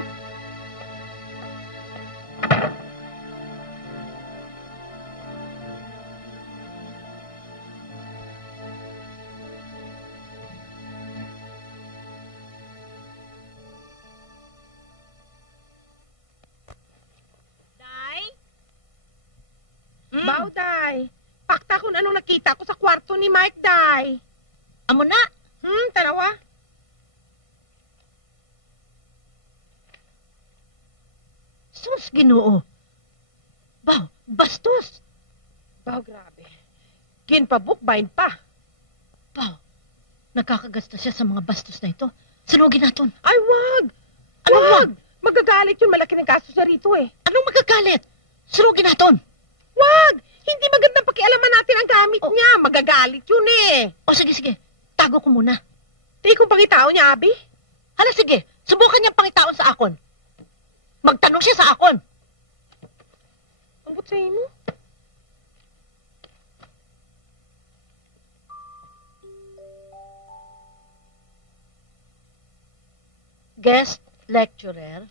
Bao, Day. Pakta kung anong nakita ko sa kwarto ni Mike, Day. Amo na. Tanawa. Sus, Ginoo. Bao, bastos. Bao, grabe. Ginpabukbayin pa. Bao, nakakagasta siya sa mga bastos na ito. Sunugin natin. Ay, wag. Wag. Magagalit yun. Malaki ng kaso siya rito eh. Anong magagalit? Sunugin natin. Wag! Hindi magandang pakialaman natin ang gamit niya. Magagalit yun eh. Sige. Tago ko muna. Di kong pangitao niya, Abi. Hala, sige. Subukan niyang pangitaon sa akon. Magtanong siya sa akon. Ambot sa'yo mo. Guest lecturer,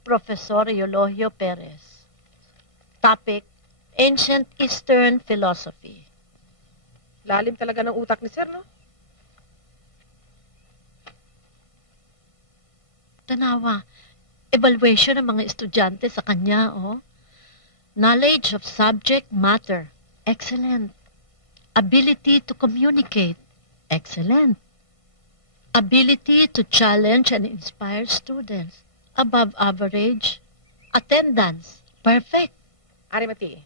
Professor Eulogio Perez. Topic, Ancient Eastern Philosophy. Lalim talaga ng utak ni Sir, no? Tanawa, evaluation ng mga estudyante sa kanya, oh. Knowledge of subject matter. Excellent. Ability to communicate. Excellent. Ability to challenge and inspire students. Above average. Attendance. Perfect. Arimati,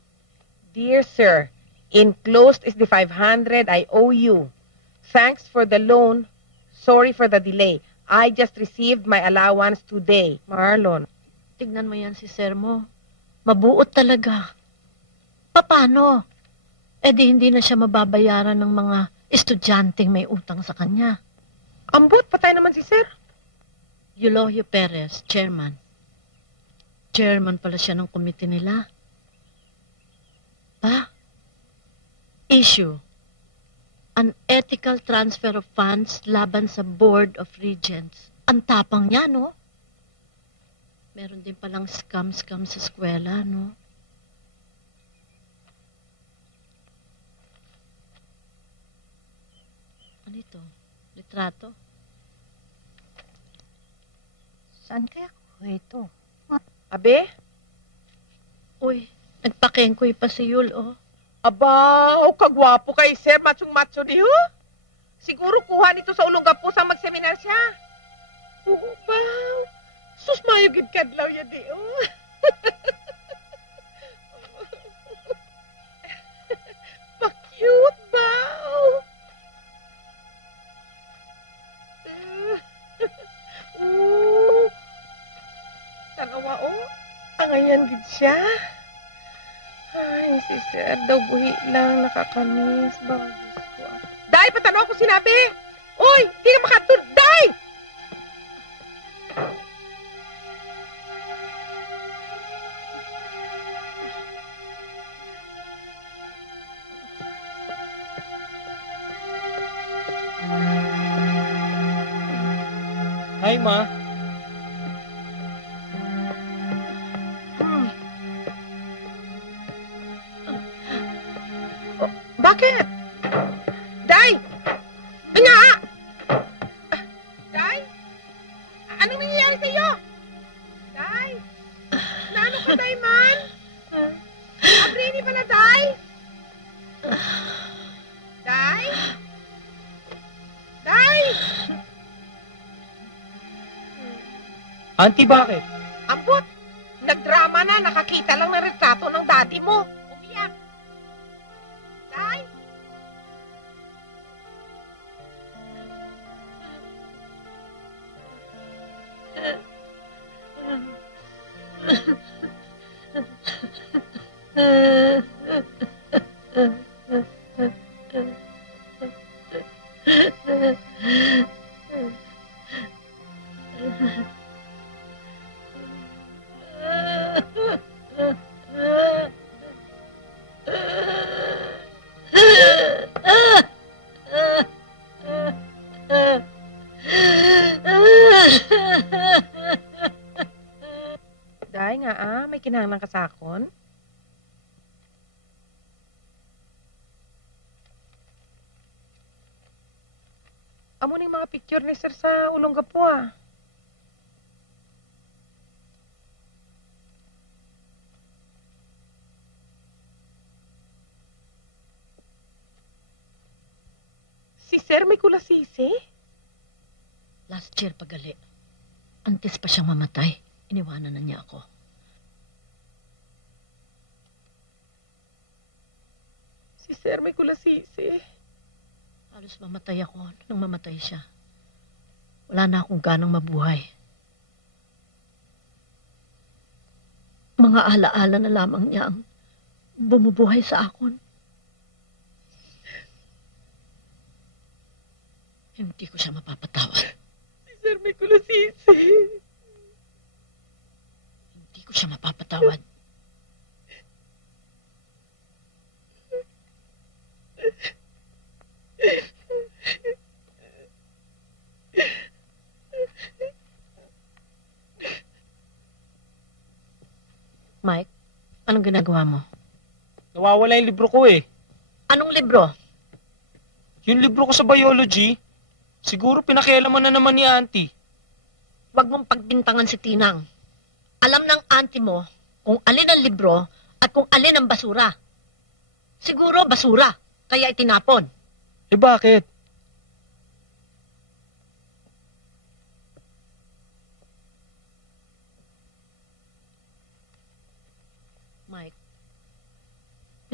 dear Sir, enclosed is the 500 I owe you. Thanks for the loan. Sorry for the delay. I just received my allowance today. Marlon. Tignan mo yan si Sir mo. Mabuot talaga. Paano? Di hindi na siya mababayaran ng mga estudyanteng may utang sa kanya. Ambot, patay naman si Sir. Eulogio Perez, chairman. Chairman pala siya ng komite nila. Issue. Unethical transfer of funds laban sa Board of Regents. Ang tapang niya, no? Meron din palang scam sa eskwela, no? Ano ito? Litrato? Saan kaya ko ito? Abe? Uy, nagpakengkoy pa si Yul, oh. Aba, kagwapo kay Sir, machong-macho niyo. Siguro kuha nito sa Olongapo sa mag-seminar siya. Oo, baw. Sus, mayugid kadlaw yan di, oh. Pa-cute, baw. Tanawa, oh. Angayan gid siya. Ay, si Sir daw buhi lang, nakakamis. Bagos ko. Day, patanaw ko sinabi. Uy, di na makatul. Day! Hi, Ma. Bakit? Day! Nga! Day? Anong nangyayari sa'yo? Day? Naano ka, Day, man? Abrini pala, Day? Day? Day? Auntie, bakit? Ambot! Nagdrama na, nakakita lang ng retrato ng daddy mo. Umiyak. Day? Day nga may kinahanglan ka sa akon. Amo ning mga picture ni sir sa Olongapo Si sir may kulasisi? Last year pagali. Antes pa siyang mamatay. Iniwanan na niya ako. Si sir may kulasisi. Halos mamatay ako nang mamatay siya. Wala na akong ganang mabuhay. Mga alaala na lamang niya ang bumubuhay sa akon. Hindi ko siya mapapatawad. Si sir may kulasisi. Hindi ko siya mapapatawad. Mike, anong ginagawa mo? Nawawala yung libro ko eh. Anong libro? Yung libro ko sa biology, siguro pinakialaman na naman ni Auntie. Huwag mong pagbintangan si Tinang. Alam ng auntie mo kung alin ang libro at kung alin ang basura. Siguro basura, kaya itinapon. Eh bakit? Mike,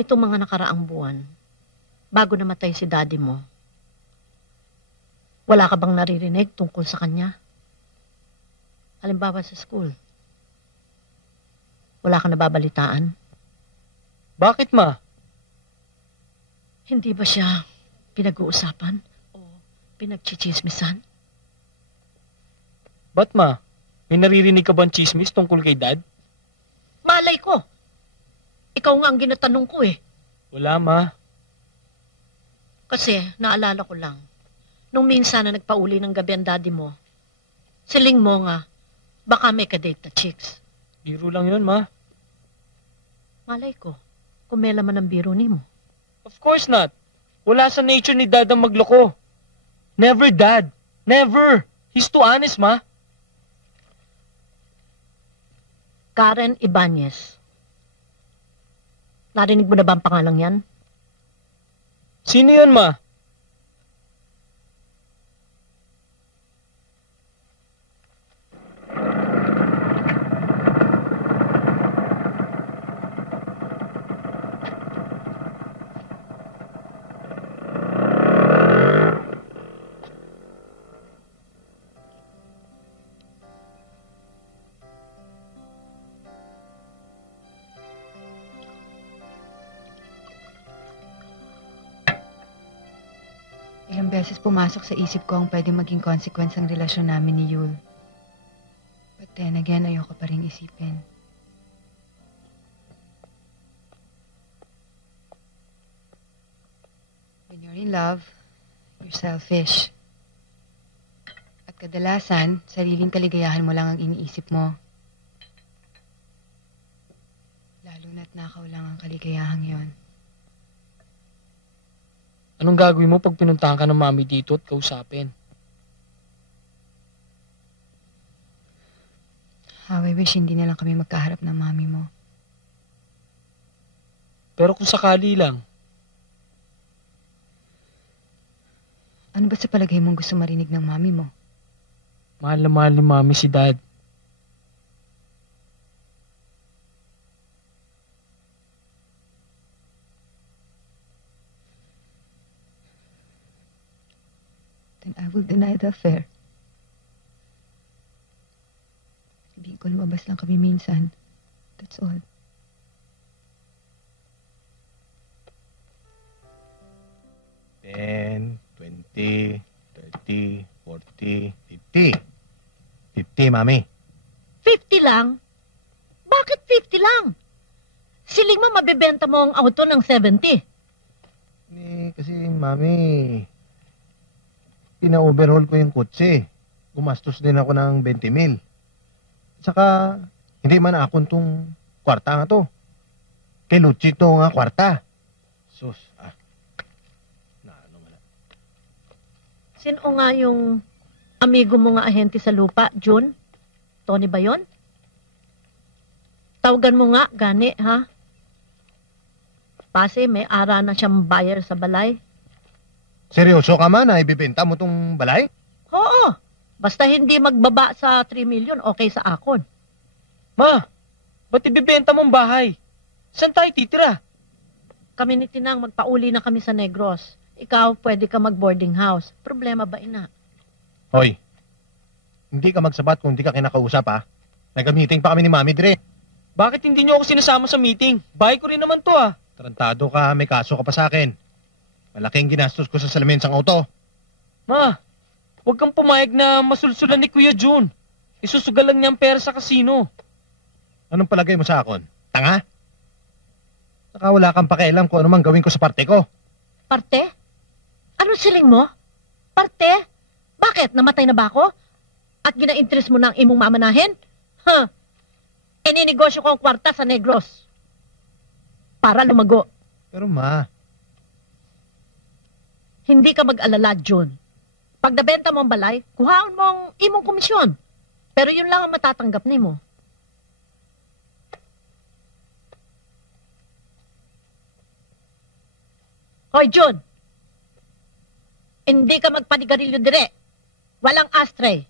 nitong mga nakaraang buwan, bago namatay si daddy mo, wala ka bang naririnig tungkol sa kanya? Halimbawa sa school, wala ka nababalitaan? Bakit, Ma? Hindi ba siya pinag-uusapan o pinagchichismisan? Ba't, Ma? May naririnig ka bang chismis tungkol kay Dad? Malay ko. Ikaw nga ang ginatanong ko eh. Wala, Ma. Kasi, naalala ko lang, nung minsan na nagpauli ng gabi ang daddy mo, siling mo nga, baka may kadate na chicks. Biro lang yun, Ma. Malay ko, kung may laman ang biro ni mo. Of course not. Wala sa nature ni Dad ang magloko. Never, Dad. Never. He's too honest, Ma. Karen Ibanez. Narinig mo na ba ang pangalang yan? Sino yun, Ma? Ilang beses pumasok sa isip ko ang pwedeng maging consequence ang relasyon namin ni Yul. But then again, ayoko pa rin isipin. When you're in love, you're selfish. At Kadalasan, sariling kaligayahan mo lang ang iniisip mo. Lalo na't nakaw lang ang kaligayahang yon. Anong gagawin mo pag pinuntahan ka ng mami dito at kausapin? How I wish hindi na lang kami magkaharap ng mami mo. Pero kung sakali lang, ano ba sa palagay mong gusto marinig ng mami mo? mahal na mahal ni mami si dad. Then I will deny the affair. Sabihin ko lumabas lang kami minsan. That's all. $10, $20, $30, $40, $50. $50, Mami. 50 lang? Bakit 50 lang? Siling mo mabibenta mo ang auto ng 70. Kasi, Mami, pina-overhaul ko yung kotse. Gumastos din ako ng 20,000. Saka, hindi man akong tong kwarta nga to. Kay Luchito nga kwarta. Sus, Sino nga yung amigo mo nga ahente sa lupa, June? Tony ba yun? Tawagan mo nga, gani, ha? Pase, may ara na siyang buyer sa balay. Seryoso ka man na ibibenta mo tong balay? Oo. Basta hindi magbaba sa 3 million, okay sa akon. Ma, ba't ibibenta mong bahay? Saan tayo titira? Kami ni Tinang magpauli na kami sa Negros. Ikaw, pwede ka mag-boarding house. Problema ba, ina? Hoy, hindi ka magsabat kung hindi ka kinakausap, ha? Nag-meeting pa kami ni Mami Dre. Bakit hindi niyo ako sinasama sa meeting? Bahay ko rin naman to, ah. Tarantado ka, may kaso ka pa sa akin. Malaking ginastos ko sa salamin sang auto. Ma, huwag kang pumayag na masulsulan ni Kuya June. Isusugalan niya ang pera sa kasino. Anong palagay mo sa akon? Tanga? Saka wala kang pakialam kung ano mang gawin ko sa parte ko. Parte? Ano siling mo? Parte? Bakit? Namatay na ba ako? At gina-interest mo na ang imong mamanahin? Ha? Ininegosyo ko ang kwarta sa Negros. Para lumago. Pero ma, hindi ka mag-alala, June. Pag nabenta mo ang balay, kuhaon mo ang imong komisyon. Pero yun lang ang matatanggap ni mo. Hoy, June! Hindi ka magpanigarilyo dire. Walang ashtray.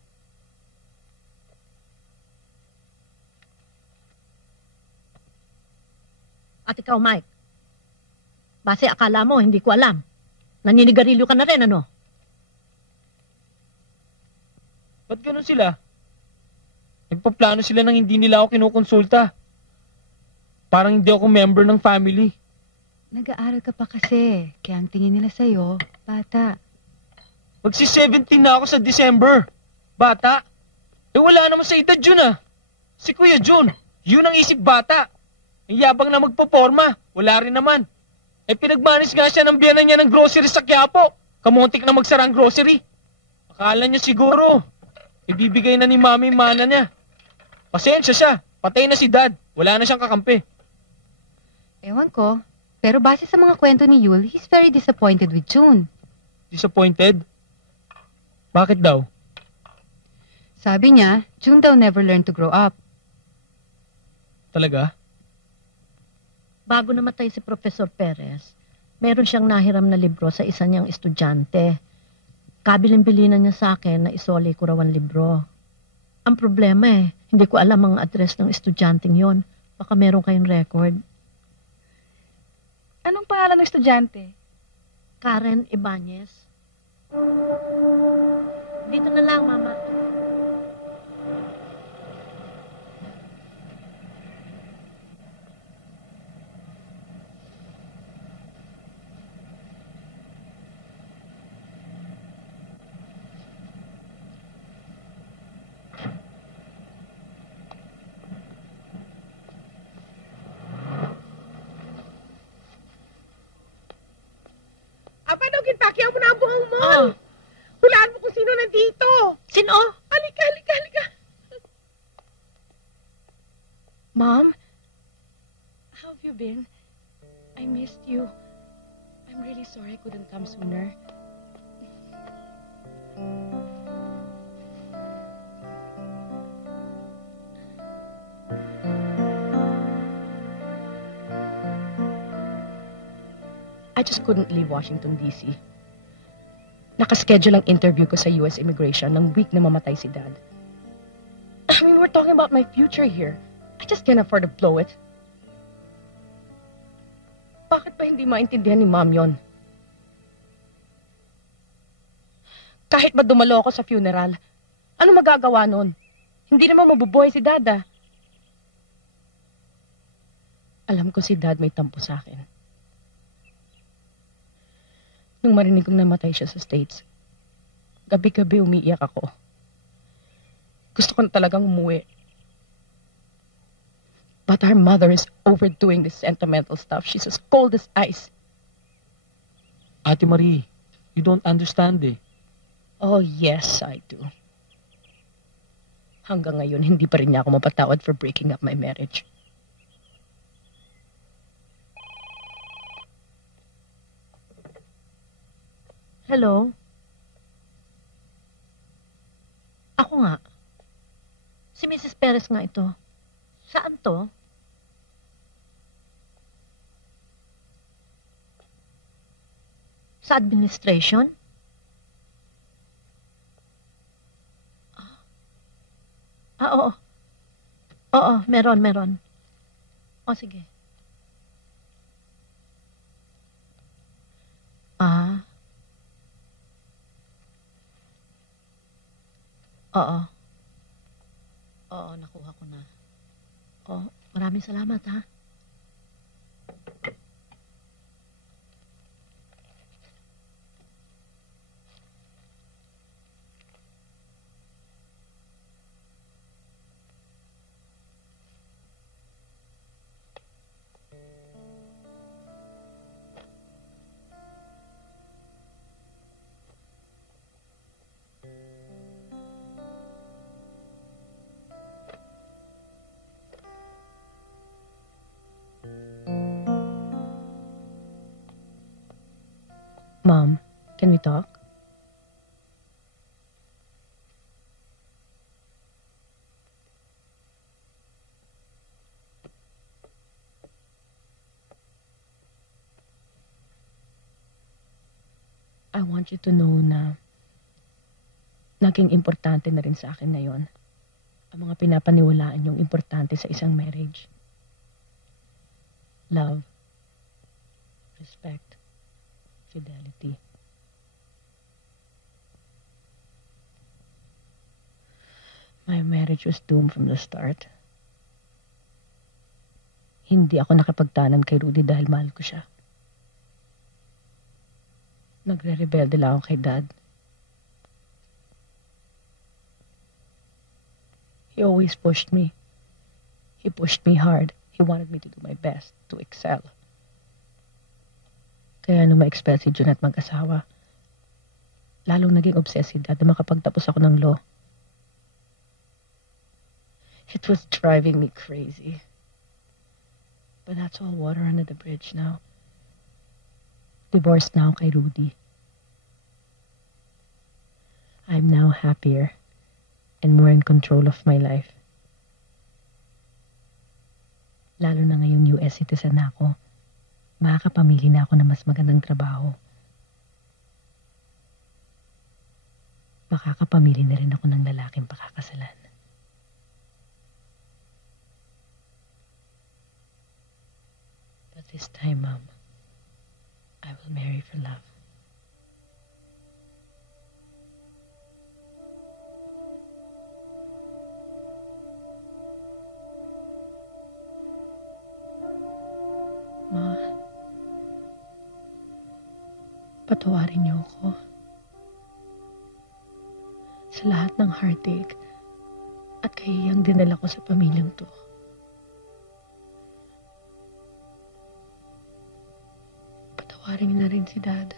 At ikaw, Mike. Base akala mo, hindi ko alam. Naninigarilyo ka na rin, ano? Ba't ganun sila? Nagpaplano sila nang hindi nila ako kinukonsulta. Parang hindi ako member ng family. Nag-aaral ka pa kasi, kaya ang tingin nila sa'yo, bata. Magsi-17 na ako sa December. Bata? Eh wala naman sa edad yun, ah. Si Kuya June, yun ang isip bata. Ang yabang na magpoporma, wala rin naman. Eh pinagmanis nga siya ng biyanan niya ng grocery sa Quiapo. Kamuntik na magsara ang grocery. Akala niya siguro, ibibigay na ni Mami mana niya. Pasensya siya, patay na si Dad. Wala na siyang kakampi. Ewan ko, pero base sa mga kwento ni Yul, he's very disappointed with June. Disappointed? Bakit daw? Sabi niya, June daw never learned to grow up. Talaga? Bago namatay si Professor Perez, meron siyang nahiram na libro sa isa niyang estudyante. Kabilin-bilinan niya sa akin na isoli ko raw ang libro. Ang problema hindi ko alam ang address ng estudyanteng yon. Baka meron kayong record. Anong pangalan ng estudyante? Karen Ibanez. Dito na lang, Mama. Aba, Dogin, pakyaw mo na ang buhong mo. Hulaan mo kung sino nandito. Sino? Halika, halika, halika. Mom, how have you been? I missed you. I'm really sorry I couldn't come sooner. I just couldn't leave Washington, D.C. Nakaschedule ang interview ko sa U.S. Immigration ng week na mamatay si Dad. I mean, we're talking about my future here. I just can't afford to blow it. Bakit ba hindi maintindihan ni Mom yon? Kahit ba dumalo ako sa funeral, ano magagawa nun? Hindi naman mabubuhay si Dad, ah. Alam ko si Dad may tampo sa akin. Nung marinig kong namatay siya sa States, gabi-gabi umiiyak ako. Gusto ko na talagang umuwi. But our mother is overdoing this sentimental stuff. She's as cold as ice. Ate Marie, you don't understand eh. Oh, yes, I do. Hanggang ngayon, hindi pa rin niya ako mapatawad for breaking up my marriage. Hello? Ako nga. Si Mrs. Perez nga ito. Saan to? Sa administration? Oo. Oo, meron. O, sige. Oo. Oo, nakuha ko na. Oh, maraming salamat, ha? Mom, can we talk? I want you to know na naging importante na rin sa akin ngayon ang mga pinapaniwalaan yung importante sa isang marriage. Love, respect, fidelity. My marriage was doomed from the start. Hindi ako nakapagtanan kay Rudy dahil mahal ko siya. Nagre-rebelde lang ako kay Dad. He always pushed me. He pushed me hard. He wanted me to do my best, to excel. Kaya nung ma-expel si June at mag-asawa, lalong naging obsessed si Dad na makapagtapos ako ng law. It was driving me crazy. But that's all water under the bridge now. Divorced now kay Rudy. I'm now happier and more in control of my life. Lalo na ngayong US citizen na ako, makakapamili na ako ng mas magandang trabaho. Makakapamili na rin ako ng lalaking pakakasalan. But this time, Mom, I will marry for love. Ma, patawarin niyo ako sa lahat ng heartache at kahiyang dinala ko sa pamilyang to. Patawarin niyo na rin si Dad.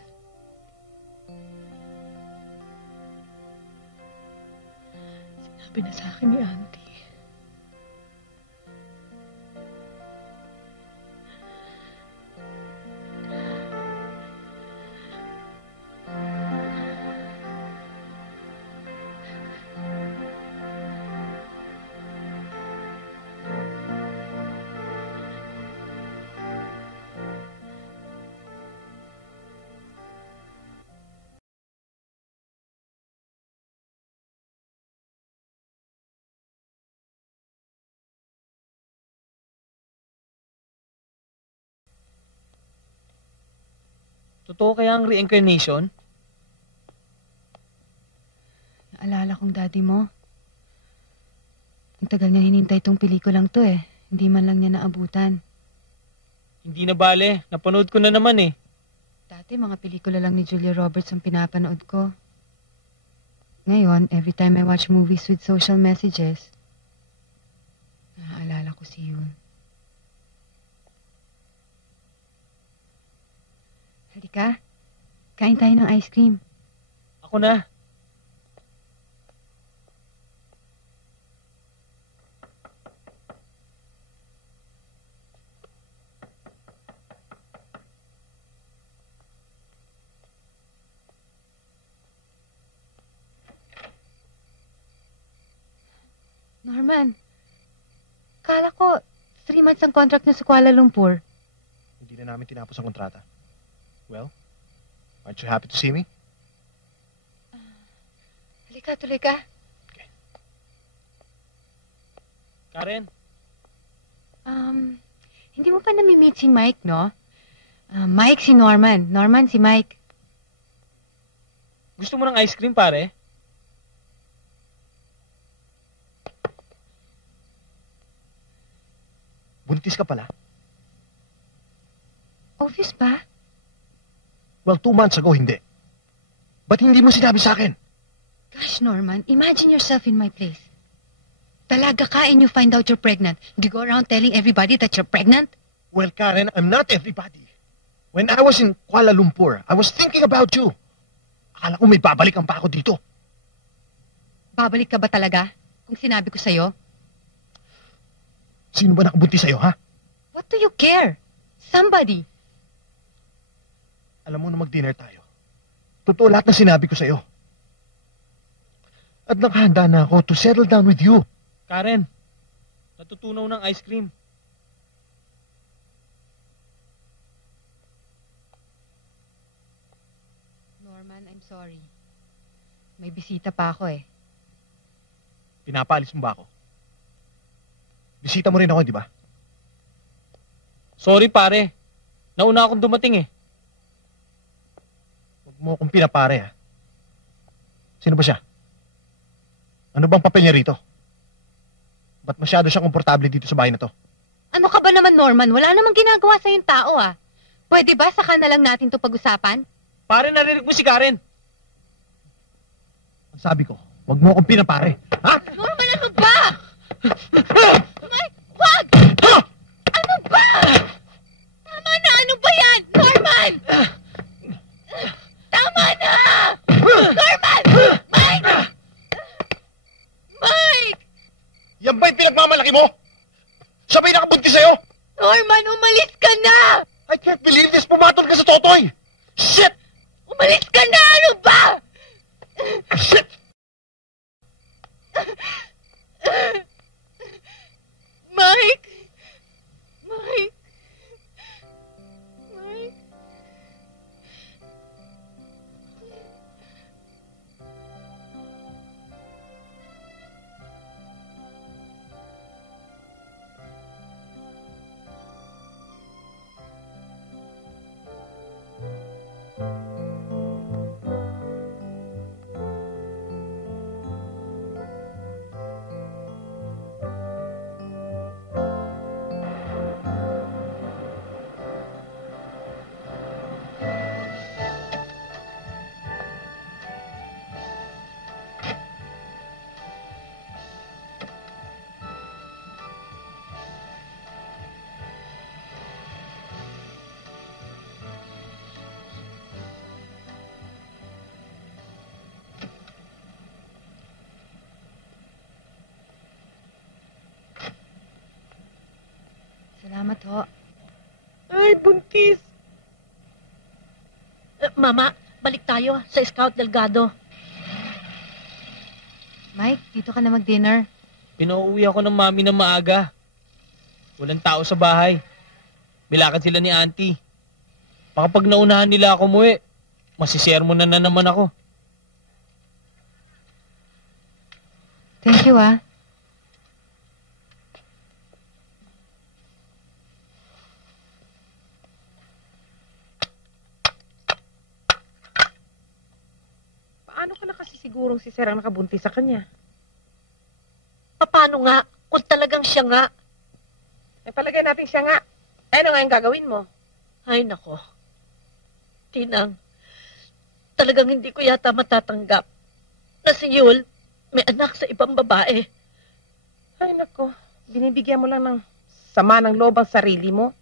sinabi na sa akin ni Auntie. Totoo kaya ang reincarnation? Naalala kong daddy mo. Ang tagal niya hinintay itong pelikulang to eh. Hindi man lang niya naabutan. Hindi na bale. Napanood ko na naman eh. Dati mga pelikula lang ni Julia Roberts ang pinapanood ko. Ngayon, every time I watch movies with social messages, naaalala ko si Yun. Halika, kain tayo ng ice cream. Ako na. Norman, kala ko 3 months ang contract niya sa Kuala Lumpur. Hindi na namin tinapos ang kontrata. Well, aren't you happy to see me? Halika, tuloy ka. Karen, Hindi mo pa nami-meet si Mike, no? Mike si Norman. Norman si Mike. gusto mo ng ice cream, pare? Buntis ka pala? Obvious ba? Well, 2 months ago, hindi. Ba't hindi mo sinabi sa akin? Gosh, Norman, imagine yourself in my place. Talaga ka and you find out you're pregnant. Do you go around telling everybody that you're pregnant? Well, Karen, I'm not everybody. When I was in Kuala Lumpur, I was thinking about you. Akala ko may babalikan pa ako dito. Babalik ka ba talaga? Kung sinabi ko sa'yo? Sino ba nakabuntis sa'yo, ha? What do you care? Somebody. Alam mo na mag-dinner tayo. Totoo lahat na sinabi ko sa'yo. At nakahanda na ako to settle down with you. Karen, natutunaw ng ice cream. Norman, I'm sorry. May bisita pa ako eh. Pinapaalis mo ba ako? Bisita mo rin ako, di ba? Sorry, pare. Nauna akong dumating eh. Huwag mo akong pinapare, ha? Sino ba siya? Ano bang papel niya rito? Ba't masyado siya komportable dito sa bahay na to? Ano ka ba naman, Norman? Wala namang ginagawa sa yung tao ah. Pwede ba saka na lang natin to pag-usapan? Pare, narinig mo si Karen. Ang sabi ko, huwag mo akong pinapare. Ha? Norman, ano ba? Mike, wag! Ano ba? Tama na, ano ba yan? Norman! Tama na! Norman! Mike! Mike! Yan ba yung pinagmamalaki mo? Sabay nakabuntis sa'yo? Norman, umalis ka na! I can't believe this! Pumatol ka sa totoy! Shit! Umalis ka na! Ano ba? Shit! Mike! Mike! Mike! Salamat ho. Ay, buntis. Mama, balik tayo sa Scout Delgado. Mike, dito ka na mag-dinner. Pinauwi ako ng mami ng maaga. Walang tao sa bahay. Milakad sila ni auntie. Baka pag naunahan nila ako muwi, masisermon na naman ako. Thank you, ah. Paano ka na kasi sigurong si Sir ang nakabuntis sa kanya? Paano nga? Kung talagang siya nga. Eh, palagay natin siya nga. Ano nga yung gagawin mo? Ay, nako. Tinang, talagang hindi ko yata matatanggap na si Yul may anak sa ibang babae. Ay, nako. Binibigyan mo lang ng sama ng loob ang sarili mo.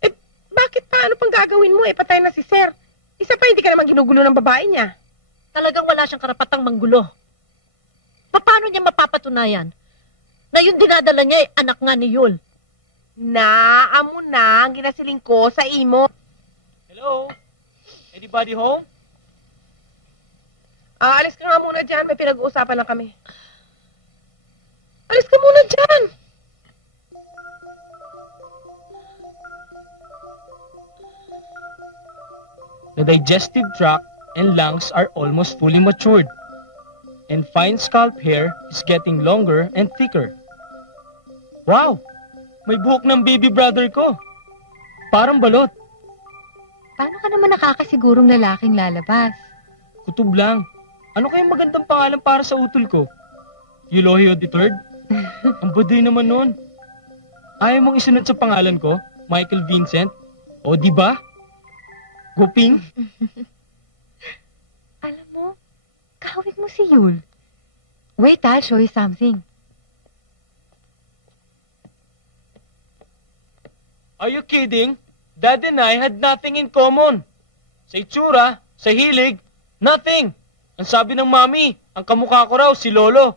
Eh, bakit pa? Ano pang gagawin mo? Eh, patay na si Sir. Isa pa, hindi ka naman ginugulo ng babae niya. Talagang wala siyang karapatang manggulo. Paano niya mapapatunayan na yung dinadala niya ay anak nga ni Yul? Amo na ang ginasiling ko sa imo. Hello? Anybody home? Alis ka nga muna dyan. May pinag-uusapan lang kami. Alis ka muna dyan. The digestive tract and lungs are almost fully matured, and fine scalp hair is getting longer and thicker. Wow! May buhok ng baby brother ko. Parang balot. Paano ka naman nakakasigurong lalaking lalabas? Kutob lang. Ano kayang magandang pangalan para sa utol ko? Eulogio III? Ang baday naman nun. Ayaw mong isunod sa pangalan ko? Michael Vincent? O di ba? Guping? Alam mo, kahawig mo si Yul. Wait, I'll show you something. Are you kidding? Dad and I had nothing in common. Sa itsura, sa hilig, nothing. Ang sabi ng mami, ang kamukha ko raw si Lolo.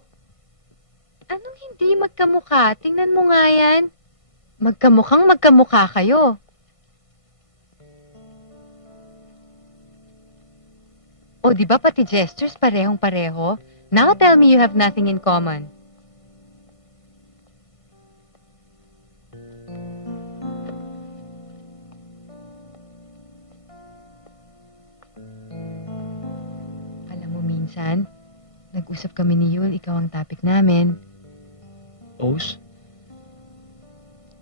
Anong hindi magkamukha? Tingnan mo nga yan. Magkamukhang magkamukha kayo. O di ba pati gestures parehong-pareho? Now tell me you have nothing in common. Alam mo minsan, nag-usap kami ni Yul, ikaw ang topic namin. Os?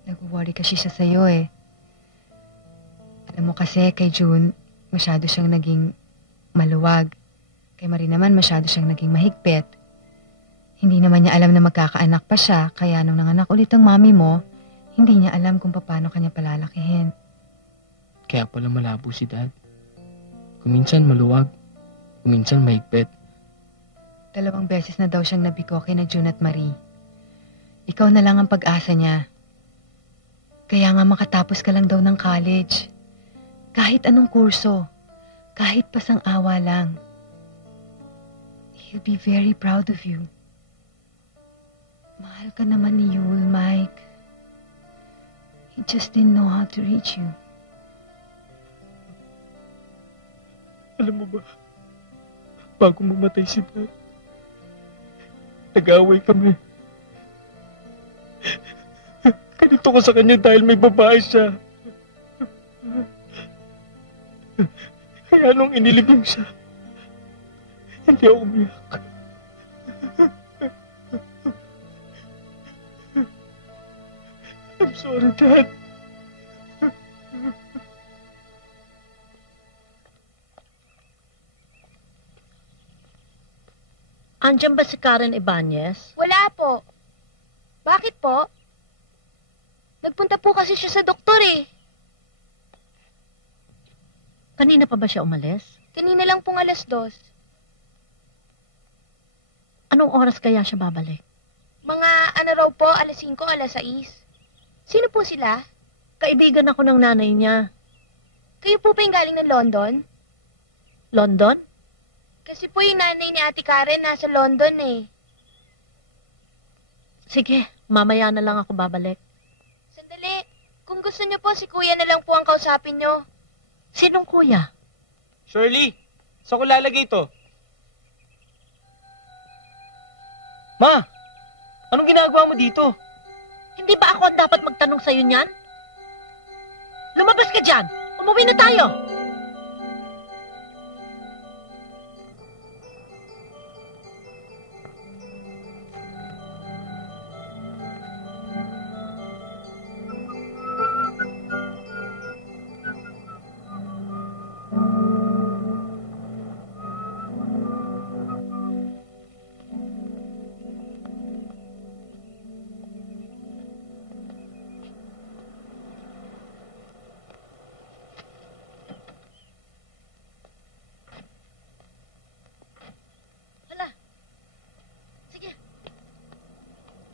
Nag-worry kasi siya sa'yo eh. Alam mo kasi kay June, masyado siyang naging maluwag. Kay Marie naman masyado siyang naging mahigpit. Hindi naman niya alam na magkakaanak pa siya, kaya nung nanganak ulit ang mami mo, hindi niya alam kung paano kanya palalakihin. Kaya pala malabo si Dad. Kuminsan maluwag, kuminsan mahigpit. 2 beses na daw siyang nabiko kay na June at Marie. Ikaw na lang ang pag-asa niya. Kaya nga makatapos ka lang daw ng college. Kahit anong kurso, kahit pasang-awa lang. He'll be very proud of you. Mahal ka naman ni Yul, Mike. He just didn't know how to reach you. Alam mo ba, bago mamatay si Dad, nag-away kami. Ganito ko sa kanya dahil may babae siya. Kaya nung inilibing siya, hindi ako umiyak. I'm sorry, Dad. Andiyan ba si Karen Ibanez? Wala po. Bakit po? Nagpunta po kasi siya sa doktor eh. Kanina pa ba siya umalis? Kanina lang pong 2:00. Anong oras kaya siya babalik? Mga ano raw po, 5:00, 6:00. Sino po sila? Kaibigan ako ng nanay niya. Kayo po ba yung galing ng London? London? Kasi po yung nanay ni Ate Karen nasa London eh. Sige, mamaya na lang ako babalik. Sandali. Kung gusto niyo po, si kuya na lang po ang kausapin niyo. Sinong kuya? Shirley, saan ko lalagay ito? Ma, anong ginagawa mo dito? Hindi ba ako ang dapat magtanong sa'yo niyan? Lumabas ka dyan! Umuwi na tayo!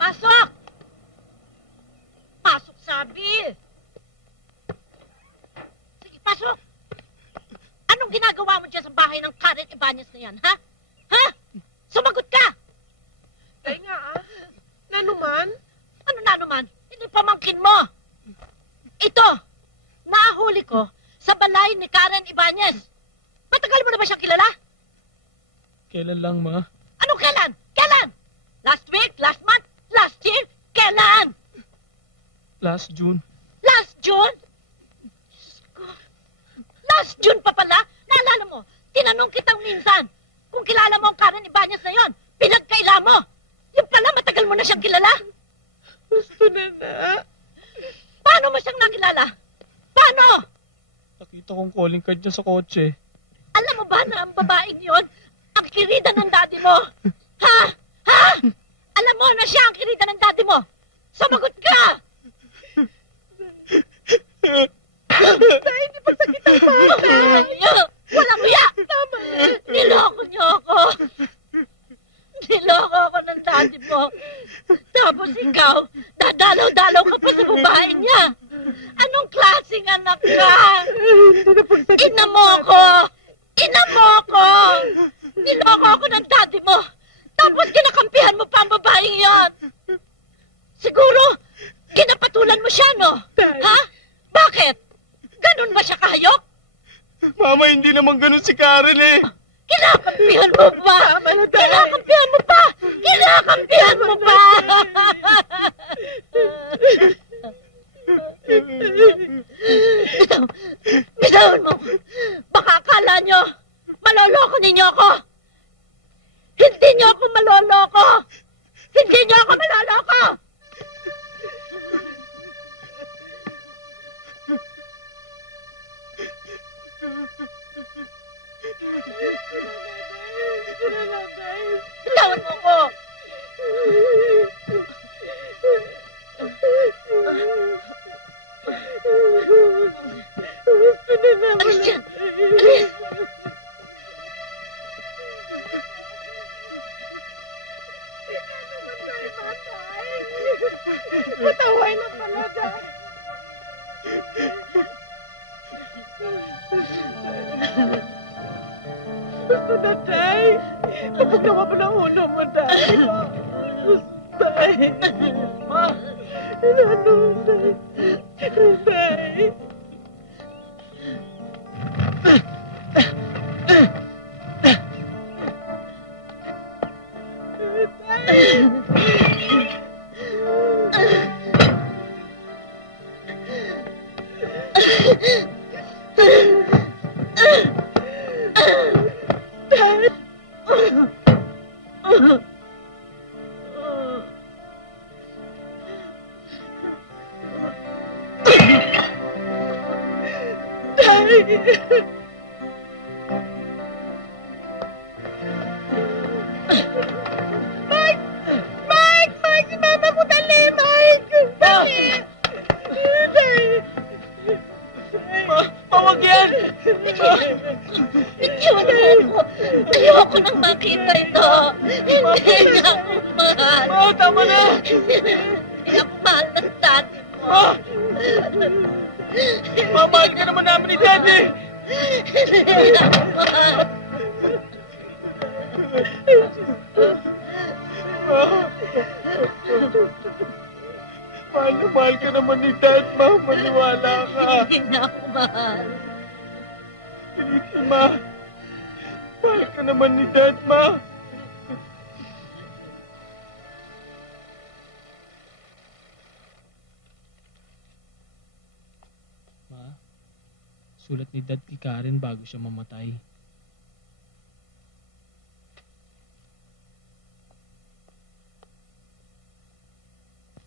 Pasok! Pasok, sabi! Sige, pasok! Anong ginagawa mo dyan sa bahay ng Karen Ibanez na yan, ha? Ha? Sumagot ka! Ay nga nanuman? Ano nanuman? Hindi pamangkin mo! Ito, nahuli ko sa balay ni Karen Ibanez. Matagal mo na ba siyang kilala? Kailan lang, ma? Anong kailan? Kailan? Last week? Last month? Last year? Kailan? Last June. Last June? Last June pa pala? Naalala mo, tinanong kitang minsan kung kilala mo ang Karen Ibanez na yon. Pinagkaila mo. Yung pala, matagal mo na siyang kilala. Gusto na. Paano mo siyang nakilala? Paano? Nakita kong calling card niya sa kotse. Alam mo ba na ang babaeng yon ang kirida ng daddy mo? Ha? Ha? Alam mo na siya ang kirida ng daddy mo. Sumagot ka! Hindi pagsakitan pa. Walang kuya! Niloko niyo ako. Niloko ako ng daddy mo. Tapos ikaw, dadalaw-dalaw ka pa sa babae niya. Anong klaseng anak ka? Ina mo ko! Ina mo ko! Niloko ako ng daddy mo. Tapos kinakampihan mo pa ang babaeng yon. Siguro, ginapatulan mo siya, no? Ha? Bakit? Ganun ba siya kahayok? Mama, hindi naman ganun si Karen eh. Kinakampihan mo pa! Kinakampihan mo pa! Kinakampihan mo pa! Bitawan mo! Baka akala nyo, maloloko ninyo ako! Hindi nyo ako maloloko! Hindi nyo ako maloloko! Bitawan mo ko! Alis dyan! Alis! Mataway na pala dahil. Gusto na, Day. Kapag nawa mo ng ulo mo, Day. Day. Ma. Ano, Day? Day. Ayoko nang makita ito. Hindi niya ako mahal. Ma, tama na! Hindi ako mahal ng daddy mo. Ma, mahal ka naman namin ni Daddy! Hindi ako mahal. Mahal ka naman ni Dad, Ma. Maniwala ka. Hindi na ako mahal. Hindi, Ma. Mahal ka naman ni Dad, Ma. Ma, sulat ni Dad kay Karen bago siya mamatay.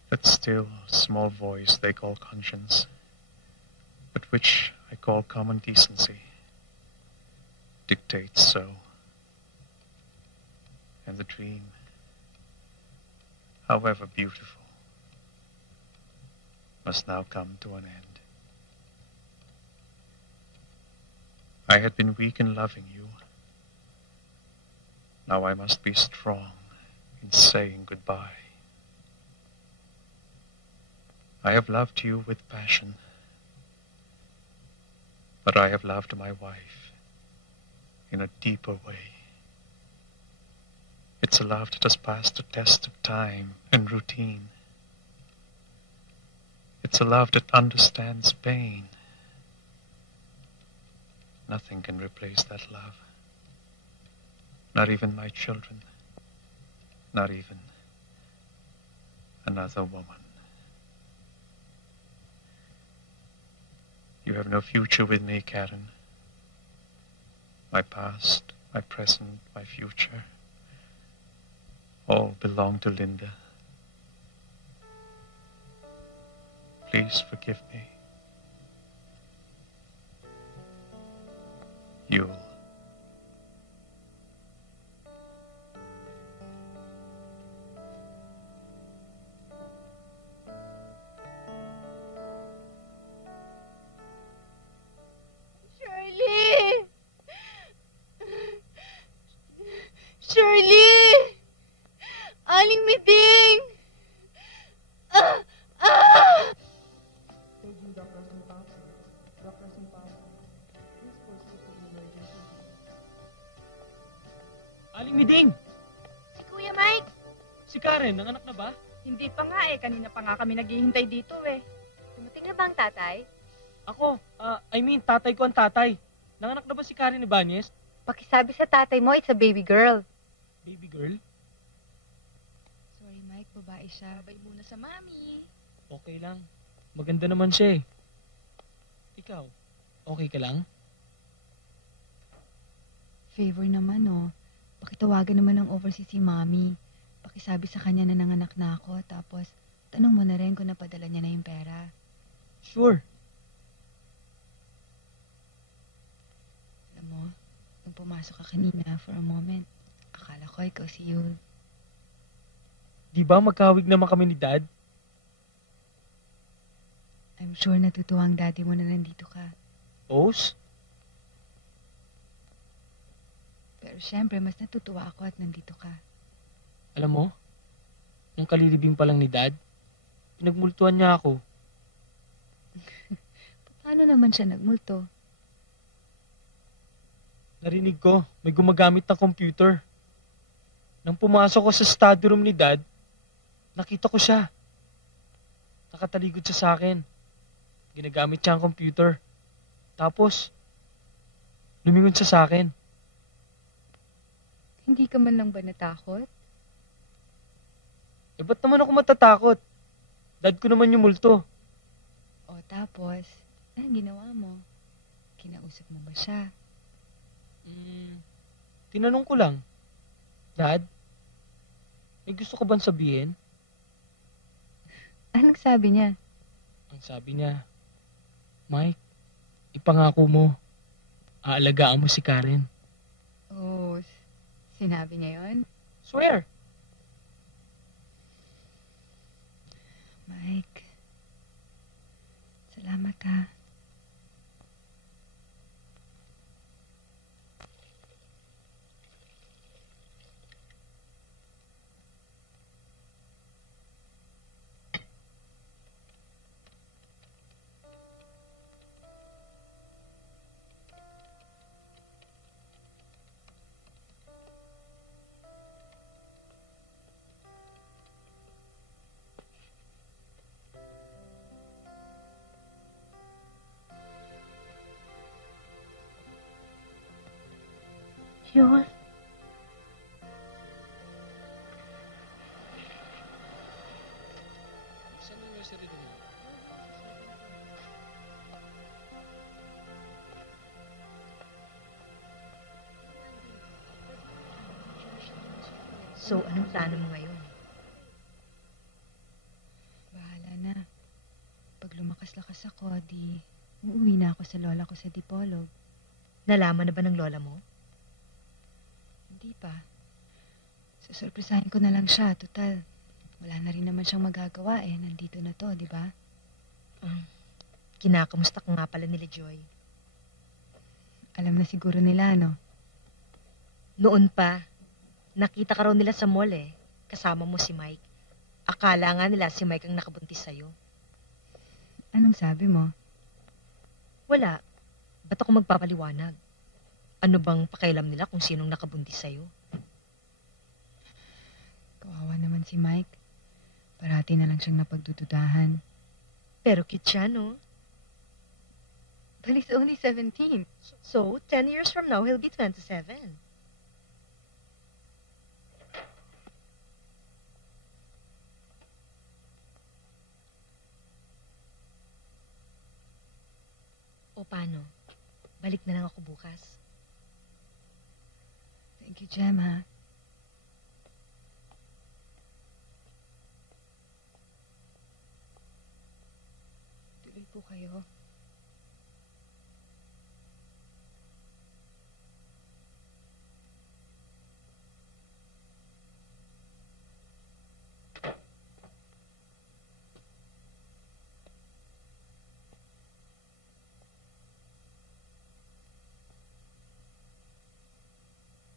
That still, small voice they call conscience, but which I call common decency, dictates so. And the dream, however beautiful, must now come to an end. I had been weak in loving you. Now I must be strong in saying goodbye. I have loved you with passion, but I have loved my wife in a deeper way. It's a love that has passed the test of time and routine. It's a love that understands pain. Nothing can replace that love. Not even my children. Not even another woman. You have no future with me, Karen. My past, my present, my future, all belong to Linda. Please forgive me. Yule. Shirley! Aling Miting! Aling Miding! Si Kuya Mike! Si Karen, nanganak na ba? Hindi pa nga eh. Kanina pa nga kami naghihintay dito eh. Dumating na ba ang tatay? Ako, tatay ko ang tatay. Nanganak na ba si Karen Ibanez? Pakisabi sa tatay mo, it's a baby girl. Baby girl? Sorry Mike, babae siya. Babay muna sa mami. Okay lang. Maganda naman siya eh. Ikaw, okay ka lang? Favor naman oh. Pakitawagan naman ng overseas si mami. Pakisabi sa kanya na nanganak na ako. Tapos, tanong mo na rin kung napadala niya na yung pera. Sure. Alam mo, nung pumasok ka kanina for a moment, akala ko ikaw si Yul. Di ba magkawig naman kami ni Dad? I'm sure natutuwa ang daddy mo na nandito ka. Os? Pero syempre, mas natutuwa ako at nandito ka. Alam mo, nung kalilibing pa lang ni Dad, pinagmultuhan niya ako. Paano naman siya nagmulto? Narinig ko, may gumagamit ng computer. Nang pumasok ko sa study room ni Dad, nakita ko siya. Nakataligod siya sa akin. Ginagamit siya ang computer. Tapos, lumingon siya sa akin. Hindi ka man lang ba natakot? Eh, ba't naman ako matatakot? Dad ko naman yung multo. O tapos, anong ginawa mo? Kinausap mo ba siya? Tinanong ko lang, Dad, may gusto ka bang sabihin? Anong sabi niya? Ang sabi niya, Mike, ipangako mo, aalagaan mo si Karen. Oh, sinabi niya yon? Swear. Mike, salamat ha. Yun. So, anong plano mo ngayon? Bahala na. Pag lumakas-lakas ako, di uuwi na ako sa lola ko sa Dipolog. Nalaman na ba ng lola mo? Hindi pa. Susurpresahin ko na lang siya. Total, wala na rin naman siyang magagawa eh. Nandito na to, di ba? Kinakamusta ka nga pala nila Joy? Alam na siguro nila, no? Noon pa, nakita ka raw nila sa mall eh. Kasama mo si Mike. Akala nga nila si Mike ang nakabuntis sa'yo. Anong sabi mo? Wala. Ba't ako magpapaliwanag? Ano bang pakialam nila kung sinong nakabuntis sa'yo? Kawawa naman si Mike. Parati na lang siyang napagdududahan. Pero cute siya, no? But he's only 17. So, 10 years from now, he'll be 27. O paano? Balik na lang ako bukas. Thank you, Jem, ha? Tuloy po kayo.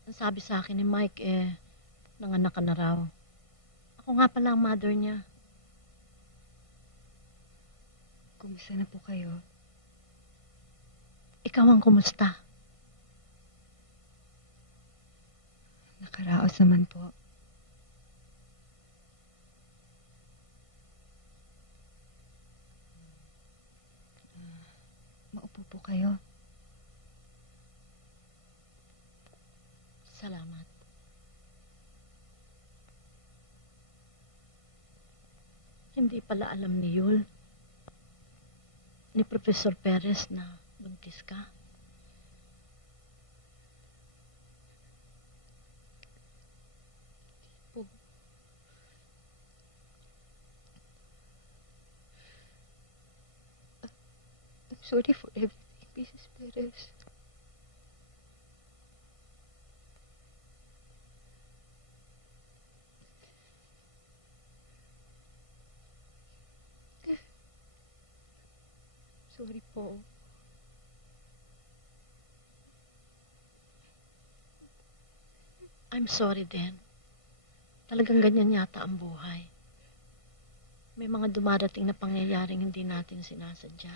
Ang sabi sa akin ni Mike, nanganak ka na raw. Ako nga pala ang mother niya. Kumusta na po kayo? Ikaw ang kumusta? Nakaraos naman po. Maupo po kayo. Salamat. Hindi pala alam ni Yul, ni Professor Perez na buntis ka. I'm sorry for everything, Mrs. Perez. Sorry po. I'm sorry din. Talagang ganyan yata ang buhay. May mga dumarating na pangyayaring hindi natin sinasadya.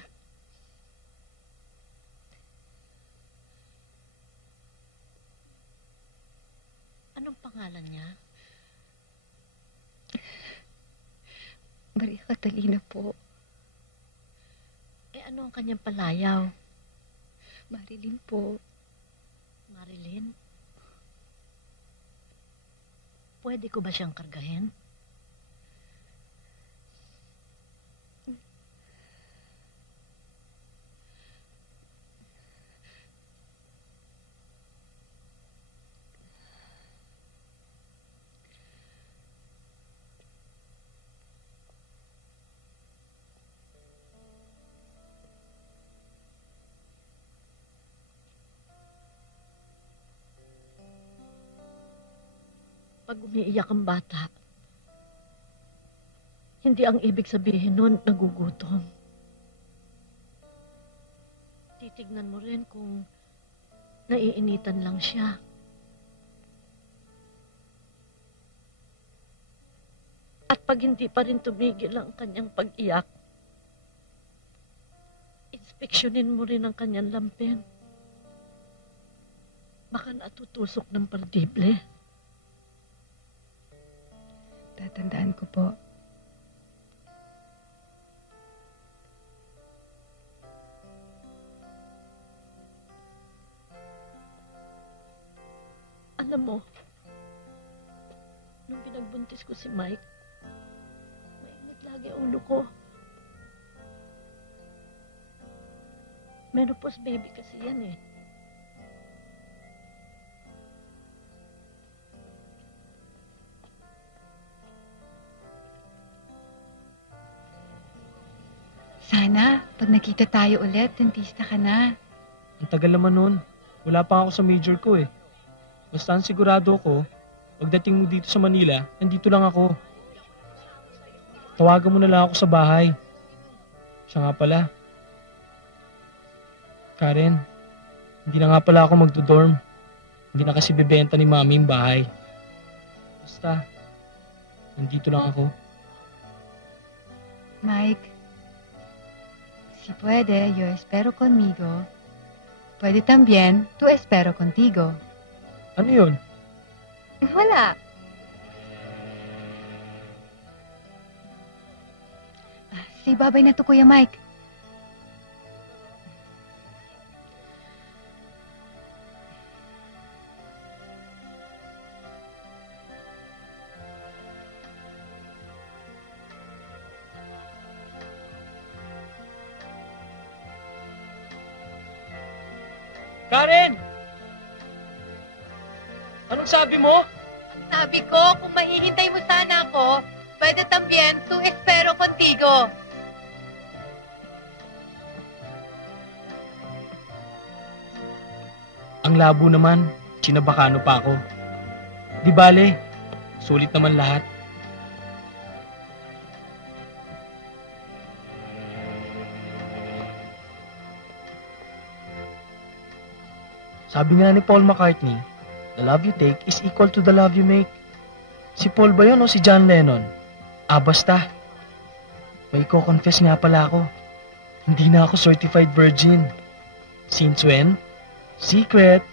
Anong pangalan niya? Maria Catalina po. Ano ang kanyang palayaw? Marilyn po. Marilyn? Pwede ko ba siyang kargahin? Pag umiiyak ang bata, hindi ang ibig sabihin nun nagugutom. Titignan mo rin kung naiinitan lang siya. At pag hindi pa rin tumigil ang kanyang pag-iyak, inspeksyonin mo rin ang kanyang lampin. Baka natutusok ng partible. Tatandaan ko po. buntis ko si Mike. Mainit lagi ang ulo ko. Menopause baby kasi yan eh. Sana, pag nakita tayo ulit, dentista ka na. Ang tagal naman nun. Wala pa ako sa major ko eh. Basta ang sigurado ko, pagdating mo dito sa Manila, nandito lang ako. Tawagan mo na lang ako sa bahay. Siya nga pala. Karen, hindi na nga pala ako magdo-dorm. Hindi na kasi bebenta ni Mami yung bahay. Basta, nandito lang ako. Mike, si puede, yo espero conmigo. Puede también, tú espero contigo. Ano yun? Wala. Si babay na to, Kuya Mike. Karen! Anong sabi mo? Sabi ko, kung mahihintay mo sana ako, pwede también, tú espero contigo. Ang labo naman, sinabakano pa ako. Di bale, sulit naman lahat. Sabi nga ni Paul McCartney, the love you take is equal to the love you make. Si Paul ba yun o si John Lennon? Basta. May ko-confess nga pala ako. Hindi na ako certified virgin. Since when? Secret.